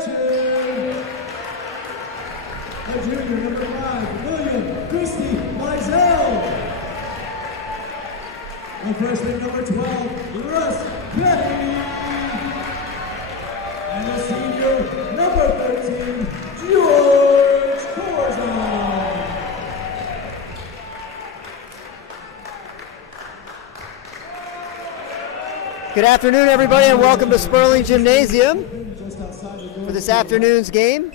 Scratcher. The junior, number 5, William Christie Mizell. The freshman, number 12, Russ Petty. And the senior, number 13, George Corzine. Good afternoon, everybody, and welcome to Sperling Gymnasium for this afternoon's game.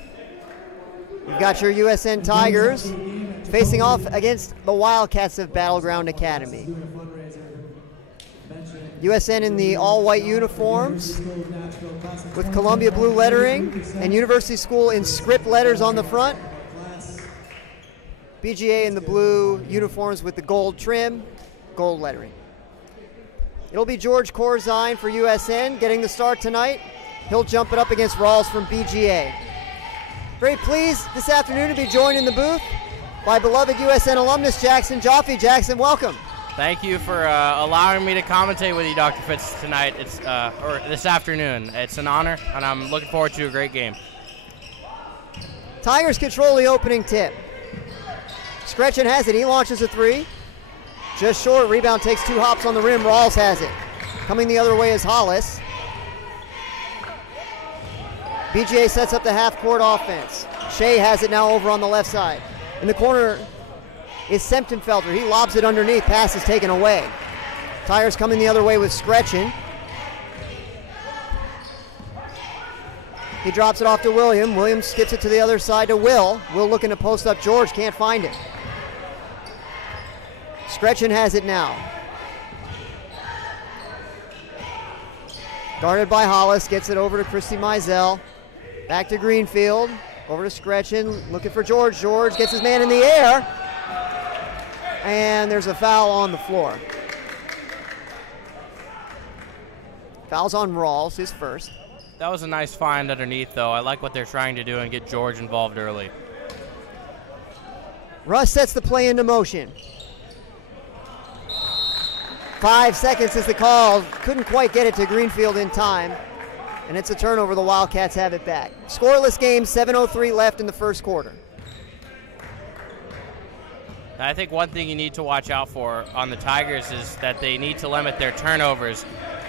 You've got your USN Tigers facing off against the Wildcats of Battleground Academy. USN in the all-white uniforms with Columbia blue lettering and University School in script letters on the front. BGA in the blue uniforms with the gold trim, gold lettering. It'll be George Corzine for USN getting the start tonight. He'll jump it up against Rawls from BGA. Very pleased this afternoon to be joined in the booth by beloved USN alumnus Jackson Joffe. Jackson, welcome. Thank you for allowing me to commentate with you, Dr. Fitz, tonight. Or this afternoon. It's an honor, and I'm looking forward to a great game. Tigers control the opening tip. Scretchen has it. He launches a three. Just short. Rebound takes 2 hops on the rim. Rawls has it. Coming the other way is Hollis. BGA sets up the half-court offense. Shea has it now over on the left side. In the corner is Semptenfelter. He lobs it underneath. Pass is taken away. Tigers coming the other way with Scretchen. He drops it off to William. Williams skips it to the other side to Will. Will looking to post up George. Can't find it. Scretchen has it now. Guarded by Hollis. Gets it over to Christy Mizell. Back to Greenfield. Over to Scretchen. Looking for George. George gets his man in the air. And there's a foul on the floor. Foul's on Rawls, his first. That was a nice find underneath, though. I like what they're trying to do and get George involved early. Russ sets the play into motion. 5 seconds is the call. Couldn't quite get it to Greenfield in time. And it's a turnover. The Wildcats have it back. Scoreless game, 7:03 left in the first quarter. I think one thing you need to watch out for on the Tigers is that they need to limit their turnovers.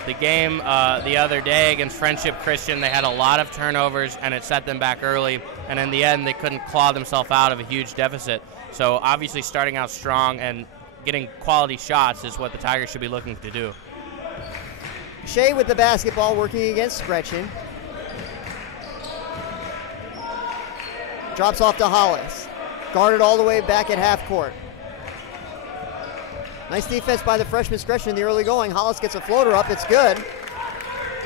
The game the other day against Friendship Christian, they had a lot of turnovers, and it set them back early. And in the end, they couldn't claw themselves out of a huge deficit. So obviously starting out strong and getting quality shots is what the Tigers should be looking to do. Shea with the basketball working against Scretchen. Drops off to Hollis. Guarded all the way back at half court. Nice defense by the freshman Scretchen in the early going. Hollis gets a floater up. It's good.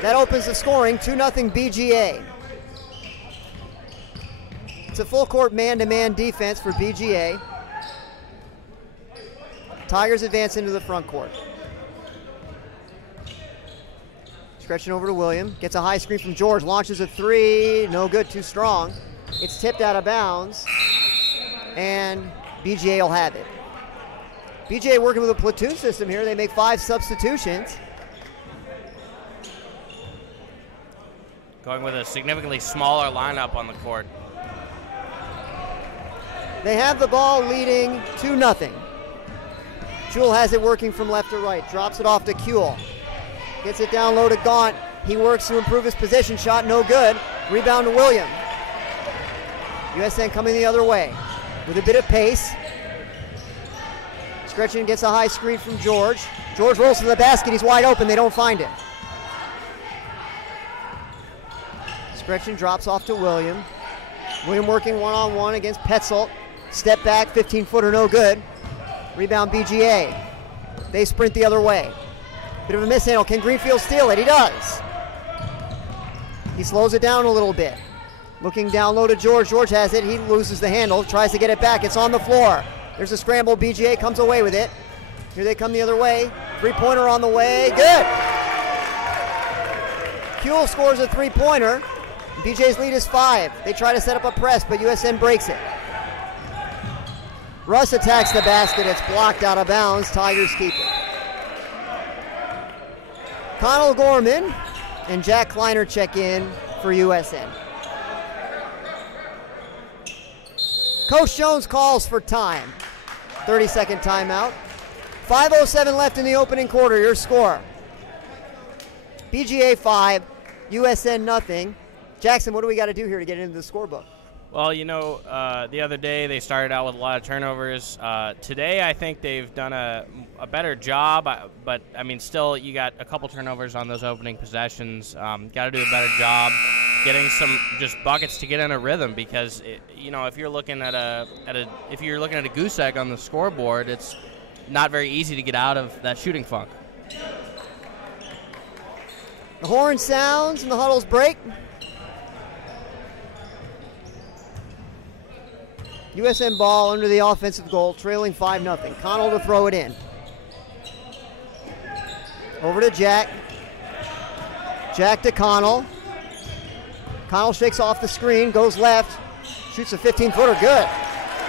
That opens the scoring. 2-0 BGA. It's a full court man-to-man defense for BGA. Tigers advance into the front court. Scretchen over to William. Gets a high screen from George. Launches a three. No good. Too strong. It's tipped out of bounds. And BGA will have it. BGA working with a platoon system here. They make 5 substitutions. Going with a significantly smaller lineup on the court. They have the ball leading 2-0. Jewell has it working from left to right. Drops it off to Kuehl. Gets it down low to Gaunt. He works to improve his position. Shot no good. Rebound to William. USN coming the other way with a bit of pace. Scretchen gets a high screen from George. George rolls to the basket. He's wide open. They don't find him. Scretchen drops off to William. William working one-on-one against Petzold. Step back, 15-footer, no good. Rebound BGA. They sprint the other way. Bit of a mishandle. Can Greenfield steal it? He does. He slows it down a little bit. Looking down low to George. George has it. He loses the handle. Tries to get it back. It's on the floor. There's a scramble. BGA comes away with it. Here they come the other way. Three-pointer on the way. Good. Kuehl scores a three-pointer. BJ's lead is 5. They try to set up a press, but USN breaks it. Russ attacks the basket. It's blocked out of bounds. Tigers keep it. Connell Gorman and Jack Kleiner check in for USN. Coach Jones calls for time. 30-second timeout. 5:07 left in the opening quarter. Your score. BGA 5, USN nothing. Jackson, what do we got to do here to get into the scorebook? Well, the other day they started out with a lot of turnovers. Today I think they've done a better job, but, I mean, still you got a couple turnovers on those opening possessions. Got to do a better job getting some just buckets to get in a rhythm because, if you're looking at a goose egg on the scoreboard, it's not very easy to get out of that shooting funk. The horn sounds and the huddles break. USN ball under the offensive goal, trailing 5-0. Connell to throw it in. Over to Jack. Jack to Connell. Connell shakes off the screen, goes left, shoots a 15-footer, good.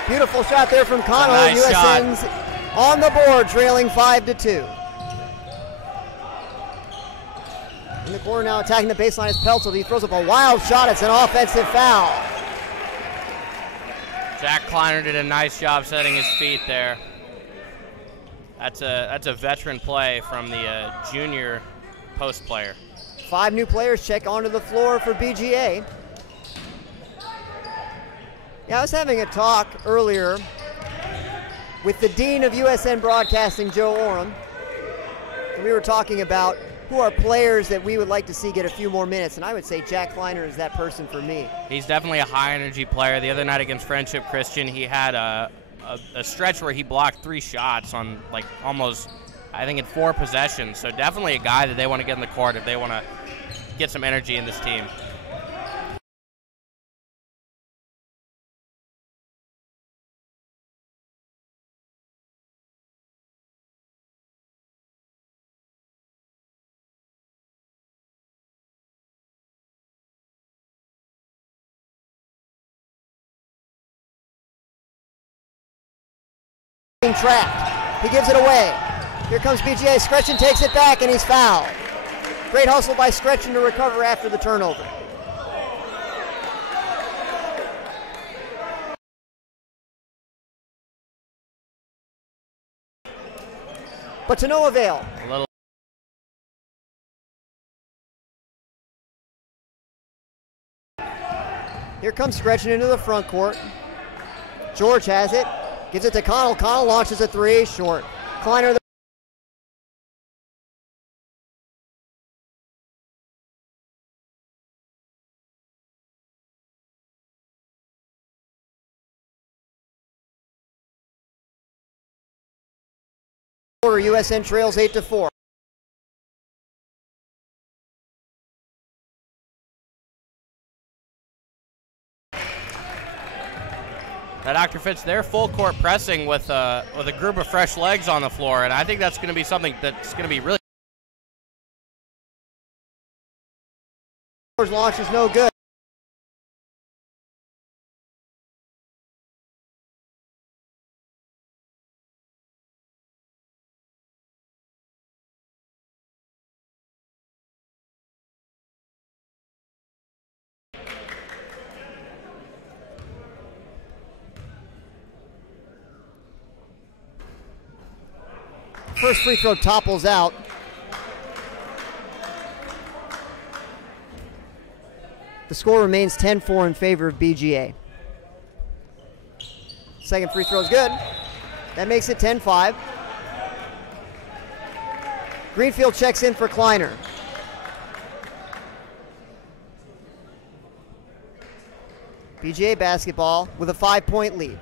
Beautiful shot there from Connell. Nice USN's shot. On the board, trailing 5-2. In the corner now, attacking the baseline is Peltzel. He throws up a wild shot. It's an offensive foul. Jack Kleiner did a nice job setting his feet there. That's a veteran play from the junior post player. 5 new players check onto the floor for BGA. Yeah, I was having a talk earlier with the Dean of USN Broadcasting, Joe Oram. And we were talking about who are players that we would like to see get a few more minutes, and I would say Jack Kleiner is that person for me. He's definitely a high-energy player. The other night against Friendship Christian, he had a stretch where he blocked 3 shots on almost, I think, in 4 possessions. So definitely a guy that they want to get in the court if they want to get some energy in this team. Trapped. He gives it away. Here comes BGA. Scretchen takes it back, and he's fouled. Great hustle by Scretchen to recover after the turnover. But to no avail. Here comes Scretchen into the front court. George has it. Gives it to Connell. Connell launches a 3, short. Kleiner. USN trails 8-4. Now, Dr. Fitz, they're full court pressing with a group of fresh legs on the floor, and I think that's going to be something that's going to be really. Launch is no good. First free throw topples out. The score remains 10-4 in favor of BGA. Second free throw is good. That makes it 10-5. Greenfield checks in for Kleiner. BGA basketball with a 5-point lead.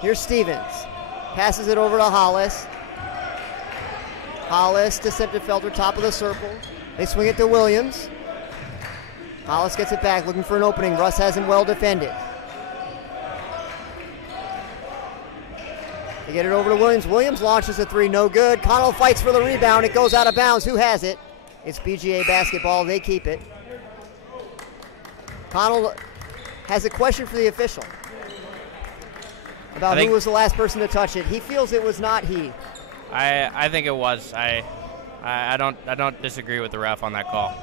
Here's Stevens. Passes it over to Hollis. Hollis to Septefelder, top of the circle. They swing it to Williams. Hollis gets it back, looking for an opening. Russ has him well defended. They get it over to Williams. Williams launches a 3, no good. Connell fights for the rebound. It goes out of bounds. Who has it? It's BGA basketball. They keep it. Connell has a question for the official about who was the last person to touch it. He feels it was not he. I think it was. I don't disagree with the ref on that call.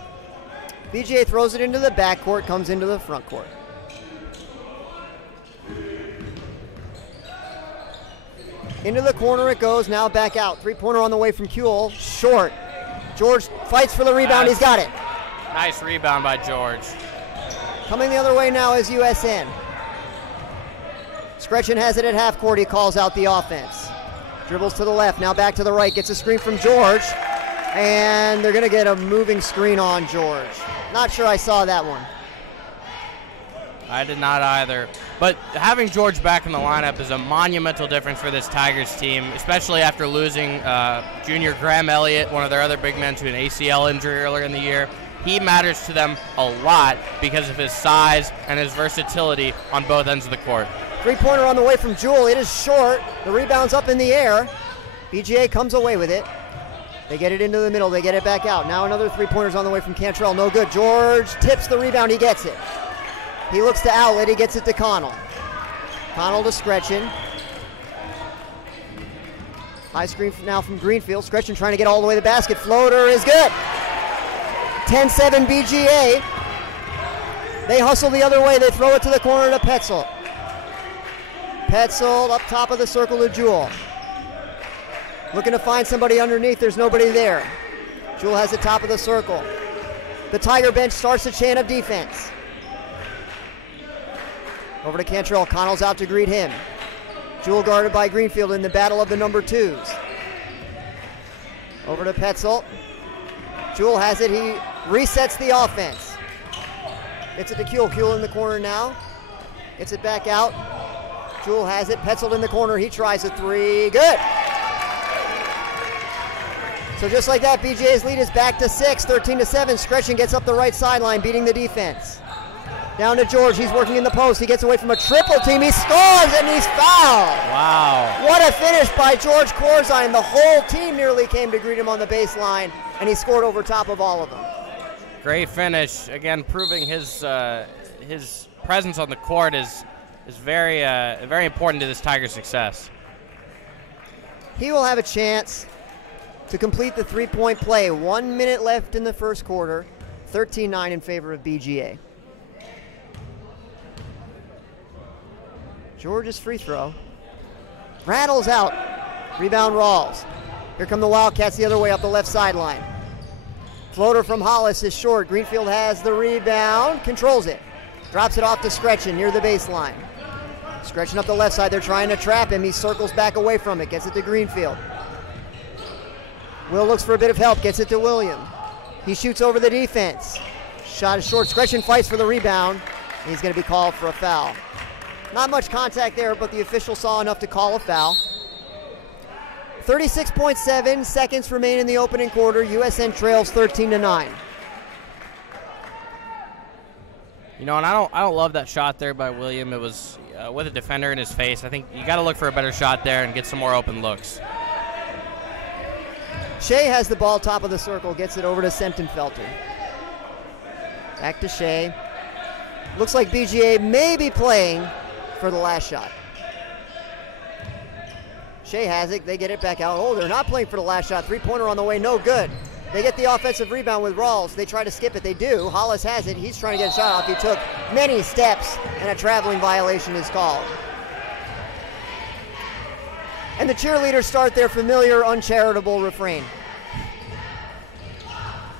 BGA throws it into the backcourt, comes into the front court. Into the corner it goes, now back out. Three-pointer on the way from Kuehl, short. George fights for the rebound, he's got it. Nice rebound by George. Coming the other way now is USN. Skretchen has it at half court, he calls out the offense. Dribbles to the left, now back to the right, gets a screen from George. And they're gonna get a moving screen on George. Not sure I saw that one. I did not either. But having George back in the lineup is a monumental difference for this Tigers team, especially after losing junior Graham Elliott, one of their other big men, to an ACL injury earlier in the year. He matters to them a lot because of his size and his versatility on both ends of the court. Three-pointer on the way from Jewell. It is short. The rebound's up in the air. BGA comes away with it. They get it into the middle. They get it back out. Now another three-pointer's on the way from Cantrell. No good. George tips the rebound. He gets it. He looks to outlet. He gets it to Connell. Connell to Skretchen. High screen now from Greenfield. Skretchen trying to get all the way to the basket. Floater is good. 10-7 BGA. They hustle the other way. They throw it to the corner to Petzold. Petzold up top of the circle to Jewell. Looking to find somebody underneath. There's nobody there. Jewell has the top of the circle. The Tiger bench starts a chant of defense. Over to Cantrell. Connell's out to greet him. Jewell guarded by Greenfield in the battle of the number twos. Over to Petzold. Jewell has it. He resets the offense. Gets it to Kuehl. Kuehl in the corner now. Gets it back out. Jewell has it. Petzold in the corner. He tries a three. Good. So just like that, BGA's lead is back to 6, 13-7. Skretchen gets up the right sideline, beating the defense. Down to George. He's working in the post. He gets away from a triple team. He scores, and he's fouled. Wow. What a finish by George Corzine. The whole team nearly came to greet him on the baseline, and he scored over top of all of them. Great finish. Again, proving his presence on the court is very important to this Tiger success. He will have a chance to complete the three-point play. 1 minute left in the first quarter. 13-9 in favor of BGA. George's free throw. Rattles out. Rebound Rawls. Here come the Wildcats the other way up the left sideline. Floater from Hollis is short. Greenfield has the rebound. Controls it. Drops it off to Skretchen near the baseline. Skretchen up the left side. They're trying to trap him. He circles back away from it. Gets it to Greenfield. Will looks for a bit of help. Gets it to William. He shoots over the defense. Shot is short. Skretchen fights for the rebound. He's going to be called for a foul. Not much contact there, but the official saw enough to call a foul. 36.7 seconds remain in the opening quarter. USN trails 13-9. You know, and I don't love that shot there by William. It was with a defender in his face. I think you got to look for a better shot there and get some more open looks. Shea has the ball top of the circle, gets it over to Sentenfelter. Back to Shea. Looks like BGA may be playing for the last shot. Shea has it. They get it back out. Oh, they're not playing for the last shot. Three-pointer on the way. No good. They get the offensive rebound with Rawls. They try to skip it. They do. Hollis has it. He's trying to get a shot off. He took many steps, and a traveling violation is called. And the cheerleaders start their familiar uncharitable refrain.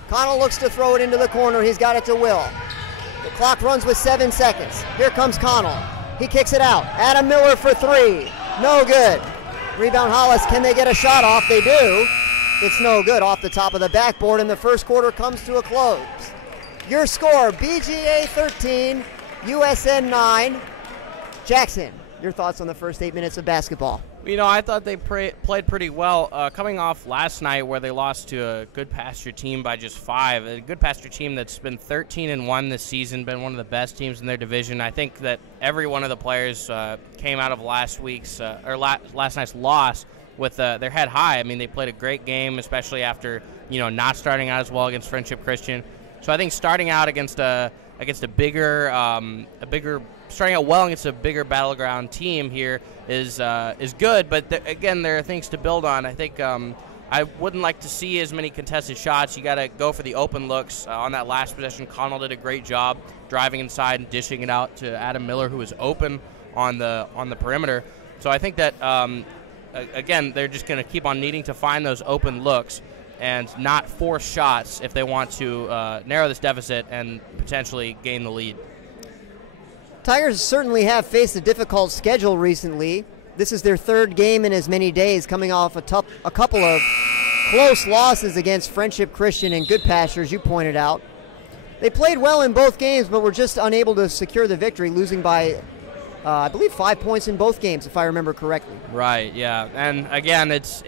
Connell looks to throw it into the corner. He's got it to Will. The clock runs with 7 seconds. Here comes Connell. He kicks it out. Adam Miller for three. No good. Rebound Hollis. Can they get a shot off? They do. It's no good off the top of the backboard, and the first quarter comes to a close. Your score, BGA 13, USN 9. Jackson, your thoughts on the first 8 minutes of basketball? You know, I thought they played pretty well. Coming off last night where they lost to a Good Pasture team by just 5, a Good Pasture team that's been 13-1 this season, been one of the best teams in their division. I think that every one of the players came out of last night's loss with their head high. I mean, they played a great game, especially after not starting out as well against Friendship Christian. So I think starting out against a bigger battleground team here is good, but again, there are things to build on. I think I wouldn't like to see as many contested shots. You got to go for the open looks. On that last possession, Connell did a great job driving inside and dishing it out to Adam Miller, who was open on the perimeter. So I think that, again, they're just going to keep on needing to find those open looks and not force shots if they want to narrow this deficit and potentially gain the lead. Tigers certainly have faced a difficult schedule recently. This is their third game in as many days, coming off a couple of close losses against Friendship Christian and Good Pasture, as you pointed out. They played well in both games, but were just unable to secure the victory, losing by, I believe, 5 points in both games, if I remember correctly. Right, yeah. And again, it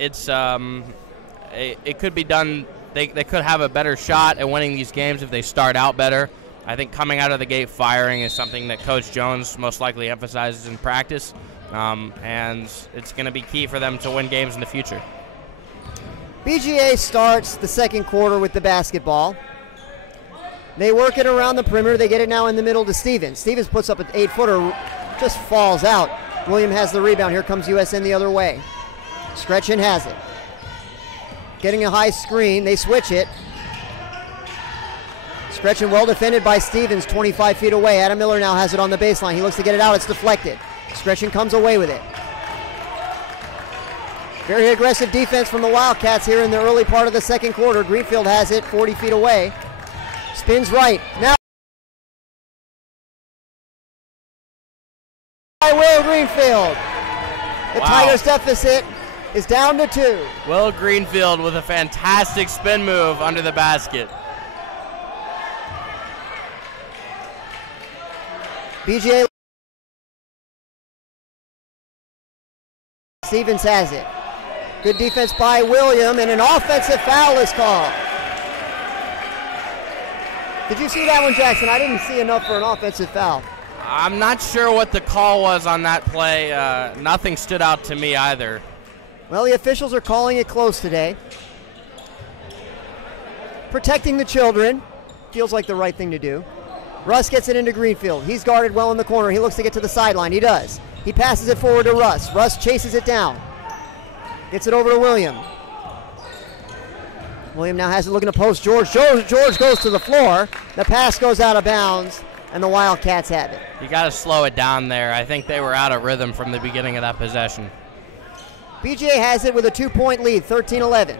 could be done. They could have a better shot at winning these games if they start out better. I think coming out of the gate firing is something that Coach Jones most likely emphasizes in practice. And it's going to be key for them to win games in the future. BGA starts the second quarter with the basketball. They work it around the perimeter. They get it now in the middle to Stevens. Stevens puts up an 8-footer, just falls out. William has the rebound. Here comes USN the other way. Scretchen has it. Getting a high screen. They switch it. Scretchen well defended by Stevens, 25 feet away. Adam Miller now has it on the baseline. He looks to get it out. It's deflected. Scretchen comes away with it. Very aggressive defense from the Wildcats here in the early part of the second quarter. Greenfield has it 40 feet away. Spins right. Now by Will Greenfield. The Tigers deficit is down to 2. Will Greenfield with a fantastic spin move under the basket. BGA Stevens has it. Good defense by William, and an offensive foul is called. Did you see that one, Jackson? I didn't see enough for an offensive foul. I'm not sure what the call was on that play. Nothing stood out to me either. Well, the officials are calling it close today. Protecting the children feels like the right thing to do. Russ gets it into Greenfield. He's guarded well in the corner. He looks to get to the sideline. He does. He passes it forward to Russ. Russ chases it down. Gets it over to William. William now has it looking to post George. George goes to the floor. The pass goes out of bounds, and the Wildcats have it. You got to slow it down there. I think they were out of rhythm from the beginning of that possession. BGA has it with a 2-point lead, 13-11.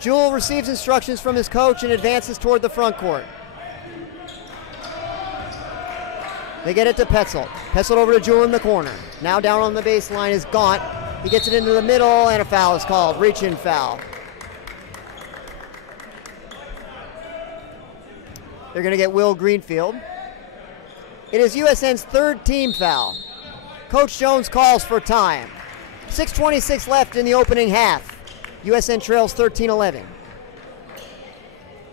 Jewell receives instructions from his coach and advances toward the front court. They get it to Petzold. Petzold over to Jewell in the corner. Now down on the baseline is Gaunt. He gets it into the middle, and a foul is called. Reach-in foul. They're going to get Will Greenfield. It is USN's third team foul. Coach Jones calls for time. 6:26 left in the opening half. USN trails 13-11.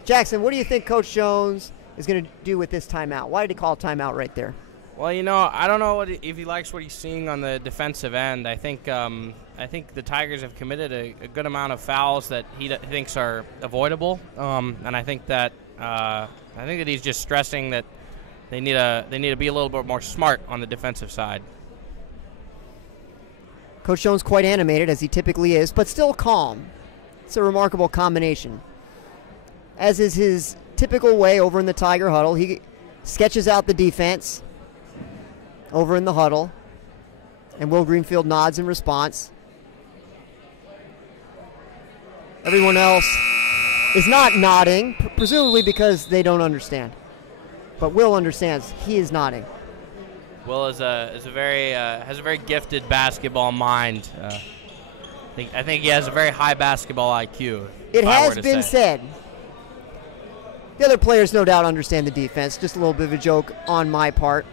Jackson, what do you think Coach Jones is going to do with this timeout? Why did he call timeout right there? Well, you know, I don't know if he likes what he's seeing on the defensive end. I think the Tigers have committed a good amount of fouls that he thinks are avoidable, and I think that he's just stressing that they need to be a little bit more smart on the defensive side. Coach Jones quite animated, as he typically is, but still calm. It's a remarkable combination. As is his typical way over in the Tiger huddle, he sketches out the defense over in the huddle, and Will Greenfield nods in response. Everyone else is not nodding, presumably because they don't understand. But Will understands. He is nodding. Will has a very gifted basketball mind. I think he has a very high basketball IQ. It has been said. The other players no doubt understand the defense. Just a little bit of a joke on my part.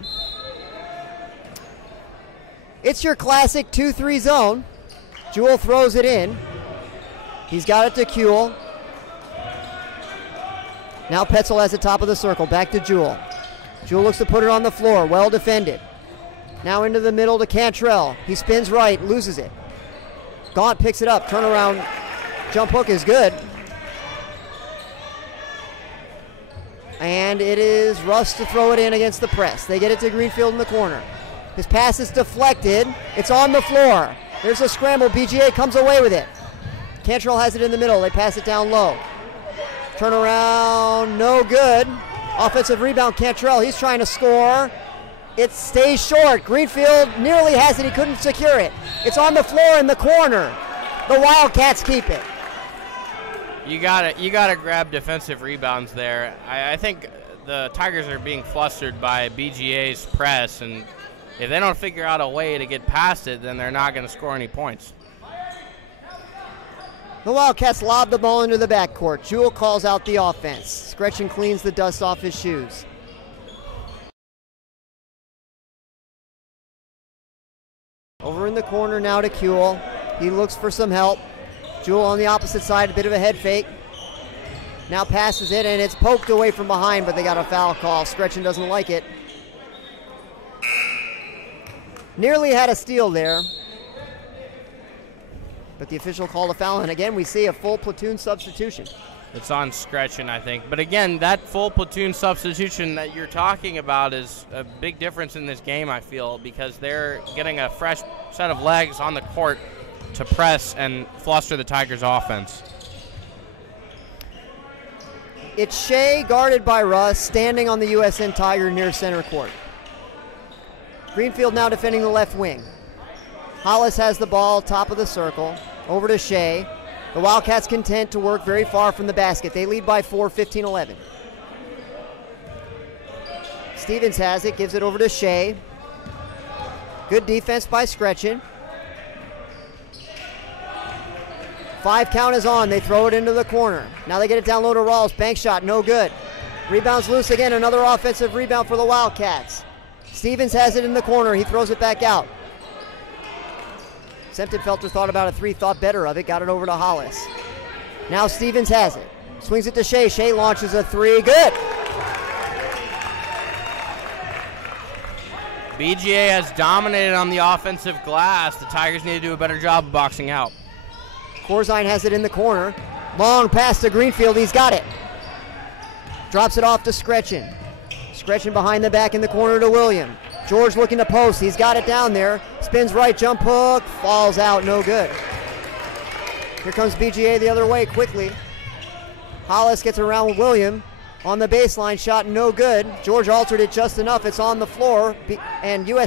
It's your classic 2-3 zone. Jewell throws it in. He's got it to Kuehl. Now Petzold has the top of the circle. Back to Jewell. Jewell looks to put it on the floor. Well defended. Now into the middle to Cantrell. He spins right, loses it. Gaunt picks it up. Turnaround jump hook is good. And it is Russ to throw it in against the press. They get it to Greenfield in the corner. His pass is deflected. It's on the floor. There's a scramble. BGA comes away with it. Cantrell has it in the middle. They pass it down low. Turnaround, no good. Offensive rebound, Cantrell. He's trying to score. It stays short. Greenfield nearly has it. He couldn't secure it. It's on the floor in the corner. The Wildcats keep it. You gotta grab defensive rebounds there. I think the Tigers are being flustered by BGA's press, and if they don't figure out a way to get past it, then they're not going to score any points. The Wildcats lob the ball into the backcourt. Jewell calls out the offense. Scretchen cleans the dust off his shoes. Over in the corner now to Kuehl. He looks for some help. Jewell on the opposite side, a bit of a head fake. Now passes it, and it's poked away from behind, but they got a foul call. Scretchen doesn't like it. Nearly had a steal there, but the official called a foul, and again we see a full platoon substitution. It's on Scretchen, I think. But again, that full platoon substitution that you're talking about is a big difference in this game, I feel, because they're getting a fresh set of legs on the court to press and fluster the Tigers' offense. It's Shea guarded by Russ, standing on the USN Tiger near center court. Greenfield now defending the left wing. Hollis has the ball, top of the circle, over to Shea. The Wildcats content to work very far from the basket. They lead by 4, 15-11. Stevens has it, gives it over to Shea. Good defense by Scretchen. 5 count is on. They throw it into the corner. Now they get it down low to Rawls. Bank shot, no good. Rebounds loose again. Another offensive rebound for the Wildcats. Stevens has it in the corner. He throws it back out. Semptifelter thought about a three, thought better of it. Got it over to Hollis. Now Stevens has it. Swings it to Shea. Shea launches a three. Good. BGA has dominated on the offensive glass. The Tigers need to do a better job of boxing out. Corzine has it in the corner. Long pass to Greenfield. He's got it. Drops it off to Scretchen. Scretchen behind the back in the corner to William. George looking to post. He's got it down there. Spins right, jump hook. Falls out, no good. Here comes BGA the other way quickly. Hollis gets around with William. On the baseline, shot no good. George altered it just enough. It's on the floor. And USN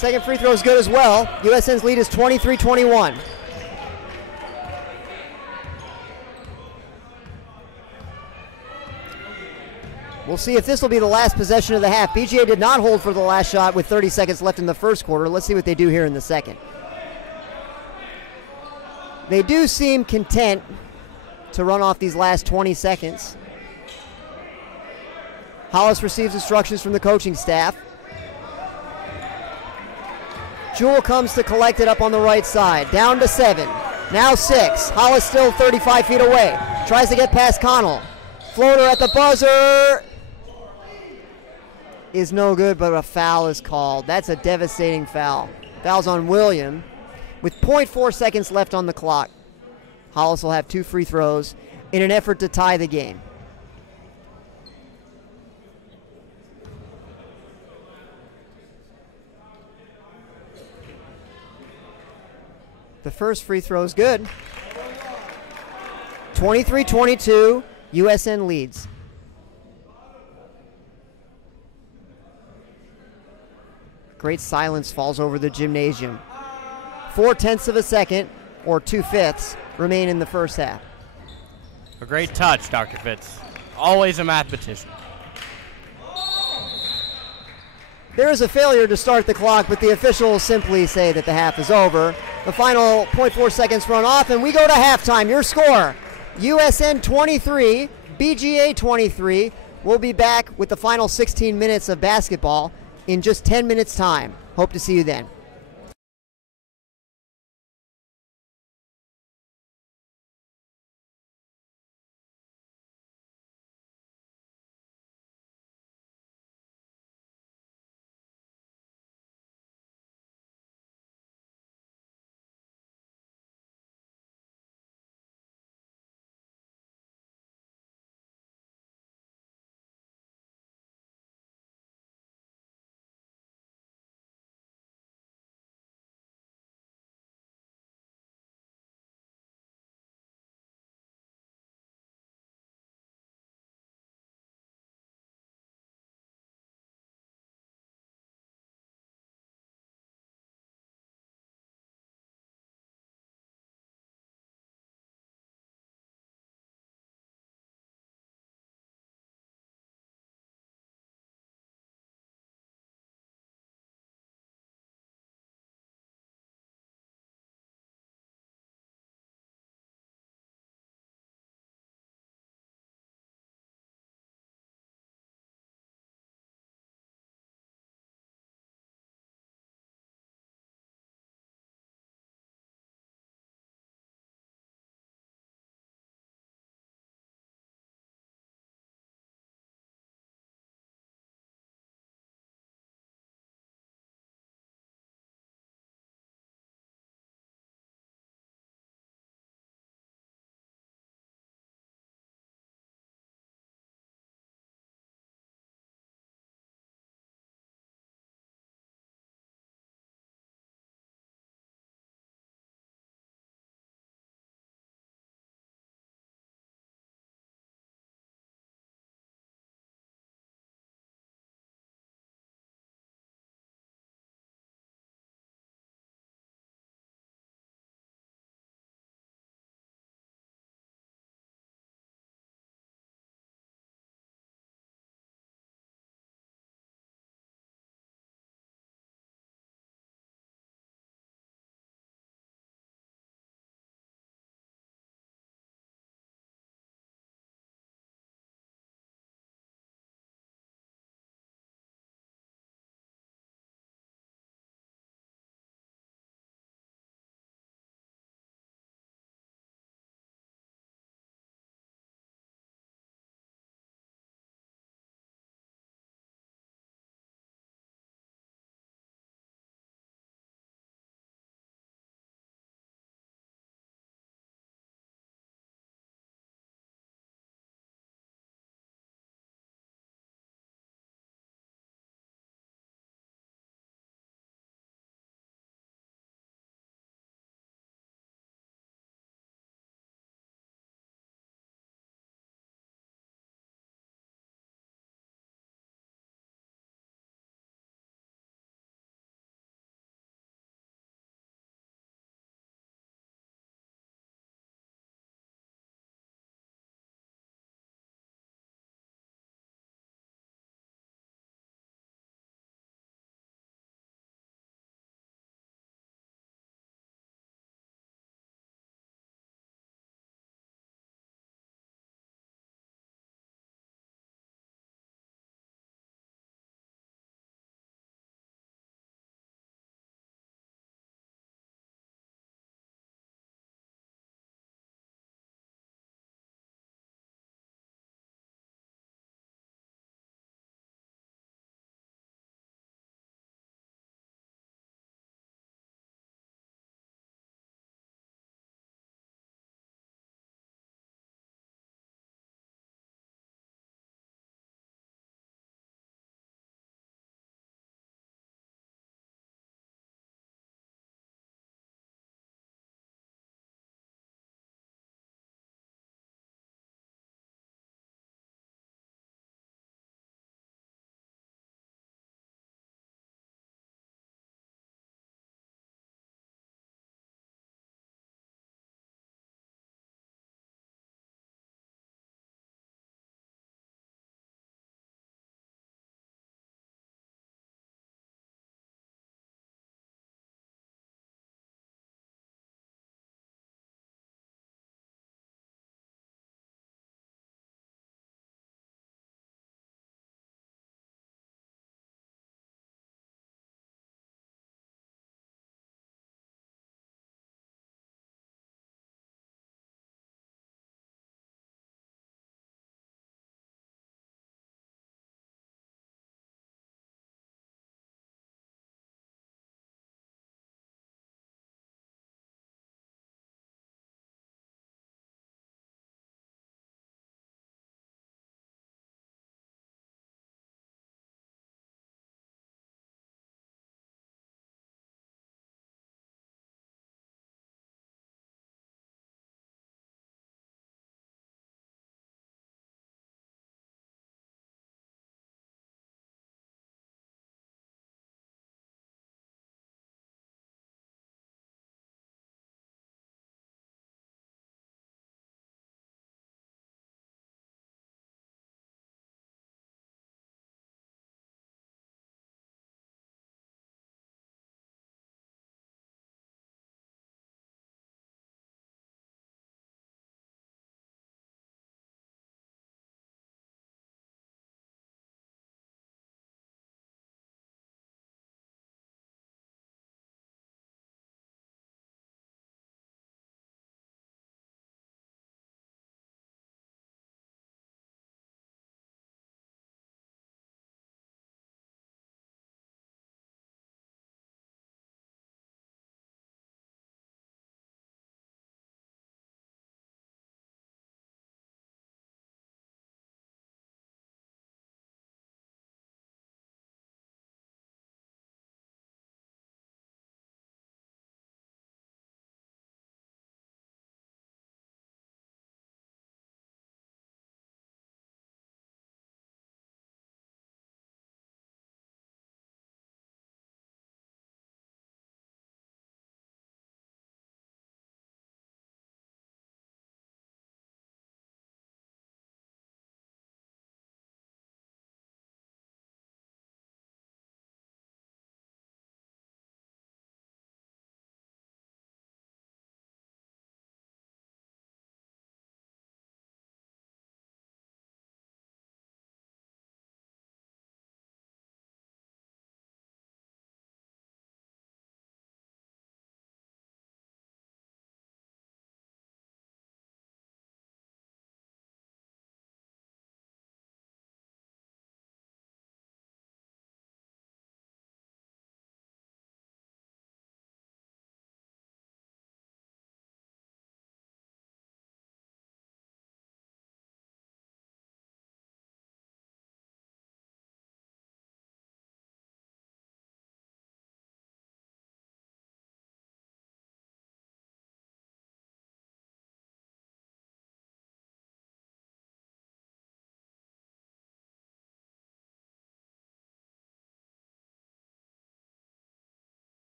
Second free throw is good as well. USN's lead is 23-21. We'll see if this will be the last possession of the half. BGA did not hold for the last shot with 30 seconds left in the first quarter. Let's see what they do here in the second. They do seem content to run off these last 20 seconds. Hollis receives instructions from the coaching staff. Jewell comes to collect it up on the right side. Down to 7. Now 6. Hollis still 35 feet away. Tries to get past Connell. Floater at the buzzer is no good, but a foul is called. That's a devastating foul. Foul's on William. With 0.4 seconds left on the clock, Hollis will have 2 free throws in an effort to tie the game. The first free throw is good. 23-22, USN leads. Great silence falls over the gymnasium. 0.4 of a second, or 2/5, remain in the first half. A great touch, Dr. Fitz. Always a mathematician. There is a failure to start the clock, but the officials simply say that the half is over. The final 0.4 seconds run off, and we go to halftime. Your score, USN 23, BGA 23. We'll be back with the final 16 minutes of basketball in just 10 minutes' time. Hope to see you then.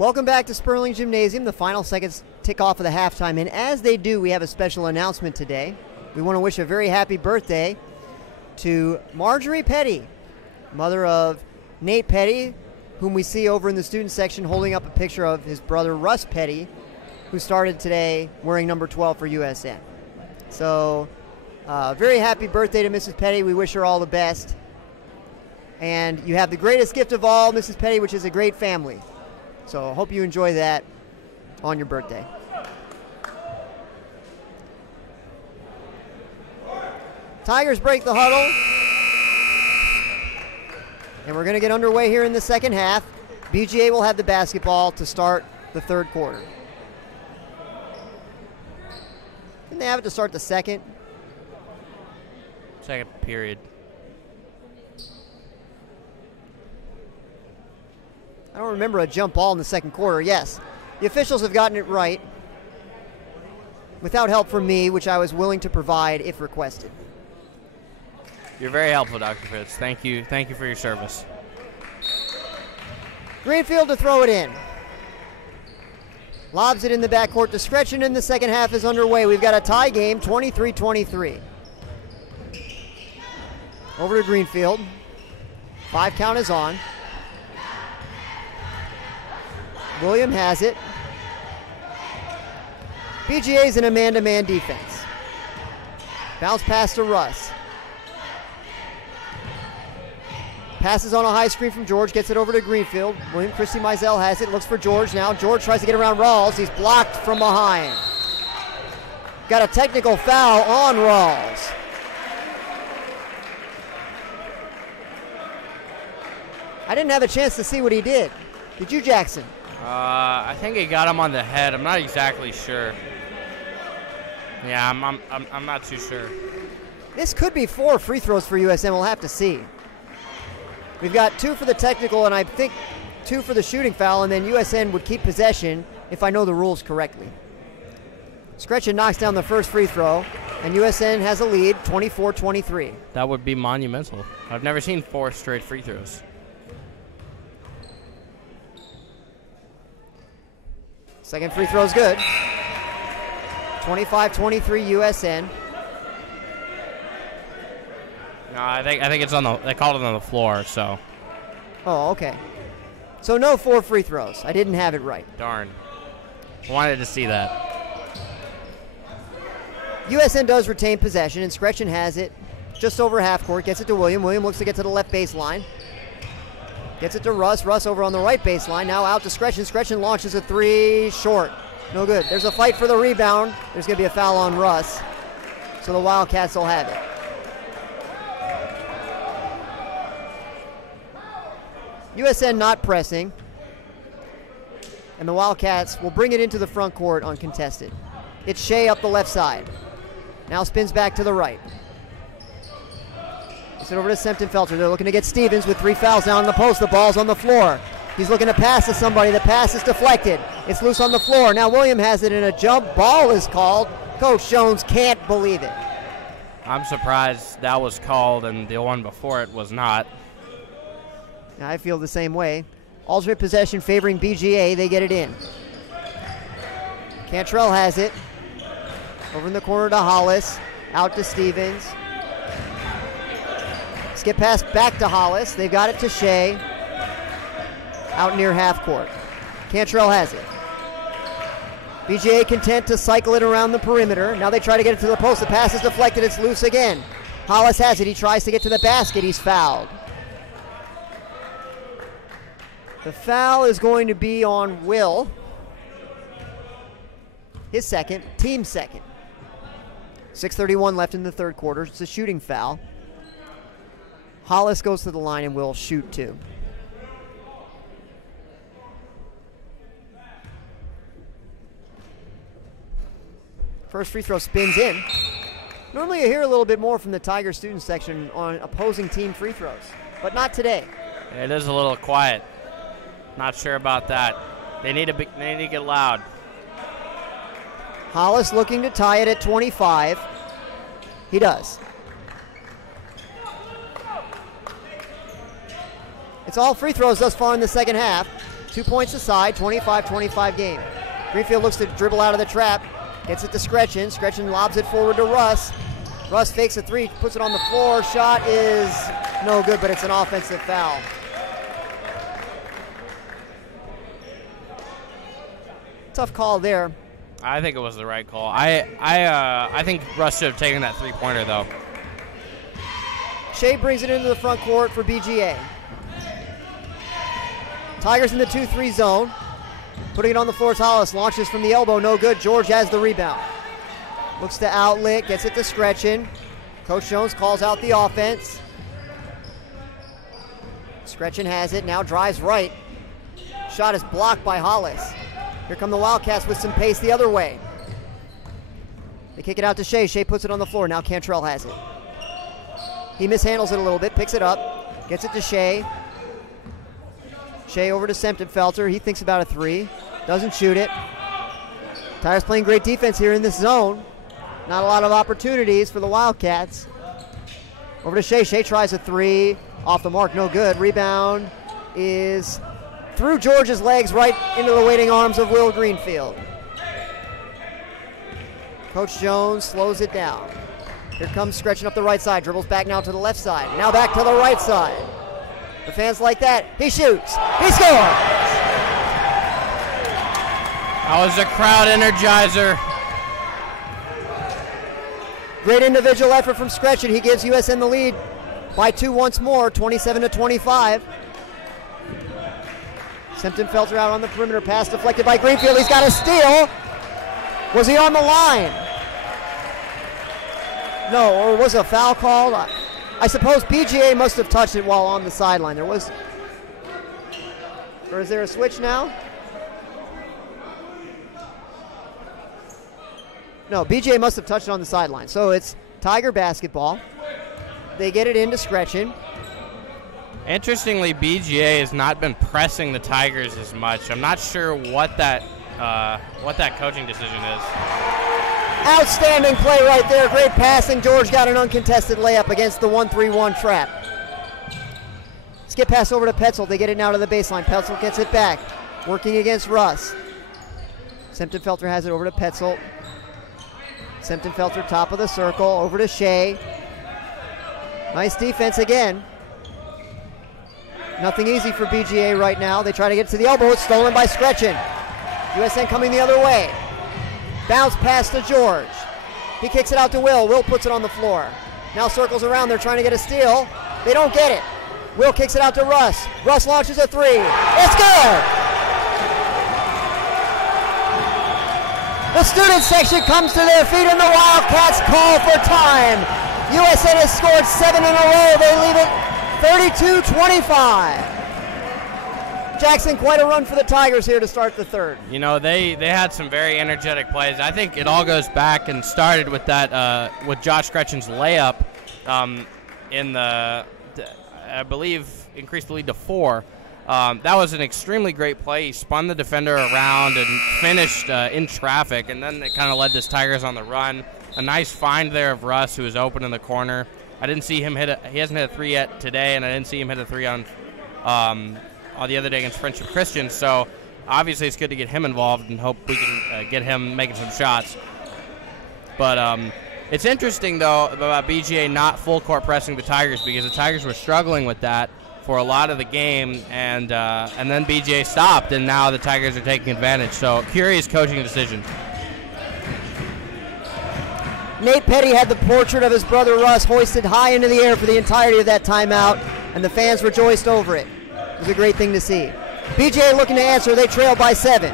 Welcome back to Sperling Gymnasium. The final seconds tick off of the halftime, and as they do, we have a special announcement today. We want to wish a very happy birthday to Marjorie Petty, mother of Nate Petty, whom we see over in the student section holding up a picture of his brother Russ Petty, who started today wearing number 12 for USN. So, very happy birthday to Mrs. Petty. We wish her all the best. And you have the greatest gift of all, Mrs. Petty, which is a great family. So hope you enjoy that on your birthday. Tigers break the huddle. And we're going to get underway here in the second half. BGA will have the basketball to start the third quarter. Didn't they have it to start the second? Second period. I don't remember a jump ball in the second quarter. Yes, the officials have gotten it right without help from me, which I was willing to provide if requested. You're very helpful, Dr. Fitz. Thank you. Thank you for your service. Greenfield to throw it in. Lobs it in the backcourt to Scretchen, and the second half is underway. We've got a tie game, 23-23. Over to Greenfield. 5 count is on. William has it. BGA's in a man-to-man defense. Bounce pass to Russ. Passes on a high screen from George, gets it over to Greenfield. William Christie Mizell has it, looks for George now. George tries to get around Rawls. He's blocked from behind. Got a technical foul on Rawls. I didn't have a chance to see what he did. Did you, Jackson? I think he got him on the head. I'm not exactly sure. Yeah, I'm not too sure. This could be 4 free throws for USN. We'll have to see. We've got 2 for the technical and I think 2 for the shooting foul, and then USN would keep possession if I know the rules correctly. Scretchen knocks down the first free throw, and USN has a lead, 24-23. That would be monumental. I've never seen 4 straight free throws. Second free throw's good. 25-23 USN. No, I think it's on the. They called it on the floor, so. Oh, okay. So no 4 free throws. I didn't have it right. Darn. Wanted to see that. USN does retain possession, and Scretchen has it just over half court. Gets it to William. William looks to get to the left baseline. Gets it to Russ. Russ over on the right baseline. Now out to Scretchen. Scretchen launches a 3 short. No good. There's a fight for the rebound. There's going to be a foul on Russ. So the Wildcats will have it. USN not pressing. And the Wildcats will bring it into the front court uncontested. It's Shea up the left side. Now spins back to the right. Gets it over to Sempton-Felter. They're looking to get Stevens with 3 fouls down on the post. The ball's on the floor. He's looking to pass to somebody. The pass is deflected. It's loose on the floor. Now William has it, and a jump ball is called. Coach Jones can't believe it. I'm surprised that was called and the one before it was not. I feel the same way. Alternate possession favoring BGA. They get it in. Cantrell has it. Over in the corner to Hollis. Out to Stevens. Skip pass back to Hollis. They've got it to Shea. Out near half court. Cantrell has it. BGA content to cycle it around the perimeter. Now they try to get it to the post. The pass is deflected. It's loose again. Hollis has it. He tries to get to the basket. He's fouled. The foul is going to be on Will. His second, team second. 6:31 left in the third quarter. It's a shooting foul. Hollis goes to the line and will shoot 2. First free throw spins in. Normally you hear a little bit more from the Tiger student section on opposing team free throws, but not today. It is a little quiet. Not sure about that. They need to get loud. Hollis looking to tie it at 25. He does. It's all free throws thus far in the second half. 2 points aside, 25-25 game. Greenfield looks to dribble out of the trap, gets it to Scretchen. Scretchen lobs it forward to Russ. Russ fakes a three, puts it on the floor. Shot is no good, but it's an offensive foul. Tough call there. I think it was the right call. I think Russ should have taken that three-pointer, though. Shea brings it into the front court for BGA. Tigers in the 2-3 zone. Putting it on the floor is Hollis. Launches from the elbow, no good. George has the rebound. Looks to outlet, gets it to Scretchen. Coach Jones calls out the offense. Scretchen has it, now drives right. Shot is blocked by Hollis. Here come the Wildcats with some pace the other way. They kick it out to Shea. Shea puts it on the floor. Now Cantrell has it. He mishandles it a little bit, picks it up, gets it to Shea. Shea over to Semptimphelter. He thinks about a three. Doesn't shoot it. Tigers playing great defense here in this zone. Not a lot of opportunities for the Wildcats. Over to Shea. Shea tries a three. Off the mark, no good. Rebound is through George's legs right into the waiting arms of Will Greenfield. Coach Jones slows it down. Here comes Scretchen up the right side. Dribbles back now to the left side. Now back to the right side. The fans like that. He shoots. He scores. That was a crowd energizer. Great individual effort from Scretchen. He gives USN the lead by 2 once more, 27-25. Semptimphelter out on the perimeter. Pass deflected by Greenfield. He's got a steal. Was he on the line? No, or was a foul called? I suppose BGA must have touched it while on the sideline. There was, or is there a switch now? No, BGA must have touched it on the sideline. So it's Tiger basketball. They get it into Scretchen. Interestingly, BGA has not been pressing the Tigers as much. I'm not sure what that coaching decision is. Outstanding play right there. Great passing. George got an uncontested layup against the 1-3-1 trap. Skip pass over to Petzold. They get it now to the baseline. Petzold gets it back. Working against Russ. Semptimphelter has it over to Petzold. Semptimphelter top of the circle. Over to Shea. Nice defense again. Nothing easy for BGA right now. They try to get to the elbow. It's stolen by Scretchen. USN coming the other way. Bounce pass to George. He kicks it out to Will. Will puts it on the floor. Now circles around. They're trying to get a steal. They don't get it. Will kicks it out to Russ. Russ launches a three. It's good! The student section comes to their feet and the Wildcats call for time. USN has scored 7 in a row. They leave it 32-25. Jackson, quite a run for the Tigers here to start the third. You know, they had some very energetic plays. I think it all goes back and started with that with Josh Scretchen's layup in the I believe increased the lead to 4. That was an extremely great play. He spun the defender around and finished in traffic, and then it kind of led this Tigers on the run. A nice find there of Russ, who was open in the corner. I didn't see him he hasn't hit a three yet today, and I didn't see him hit a three on the other day against Friendship Christian. So obviously it's good to get him involved and hope we can get him making some shots. But it's interesting, though, about BGA not full court pressing the Tigers, because the Tigers were struggling with that for a lot of the game, and then BGA stopped, and now the Tigers are taking advantage. So curious coaching decision. Nate Petty had the portrait of his brother Russ hoisted high into the air for the entirety of that timeout, and the fans rejoiced over it. It was a great thing to see. BGA looking to answer. They trail by 7.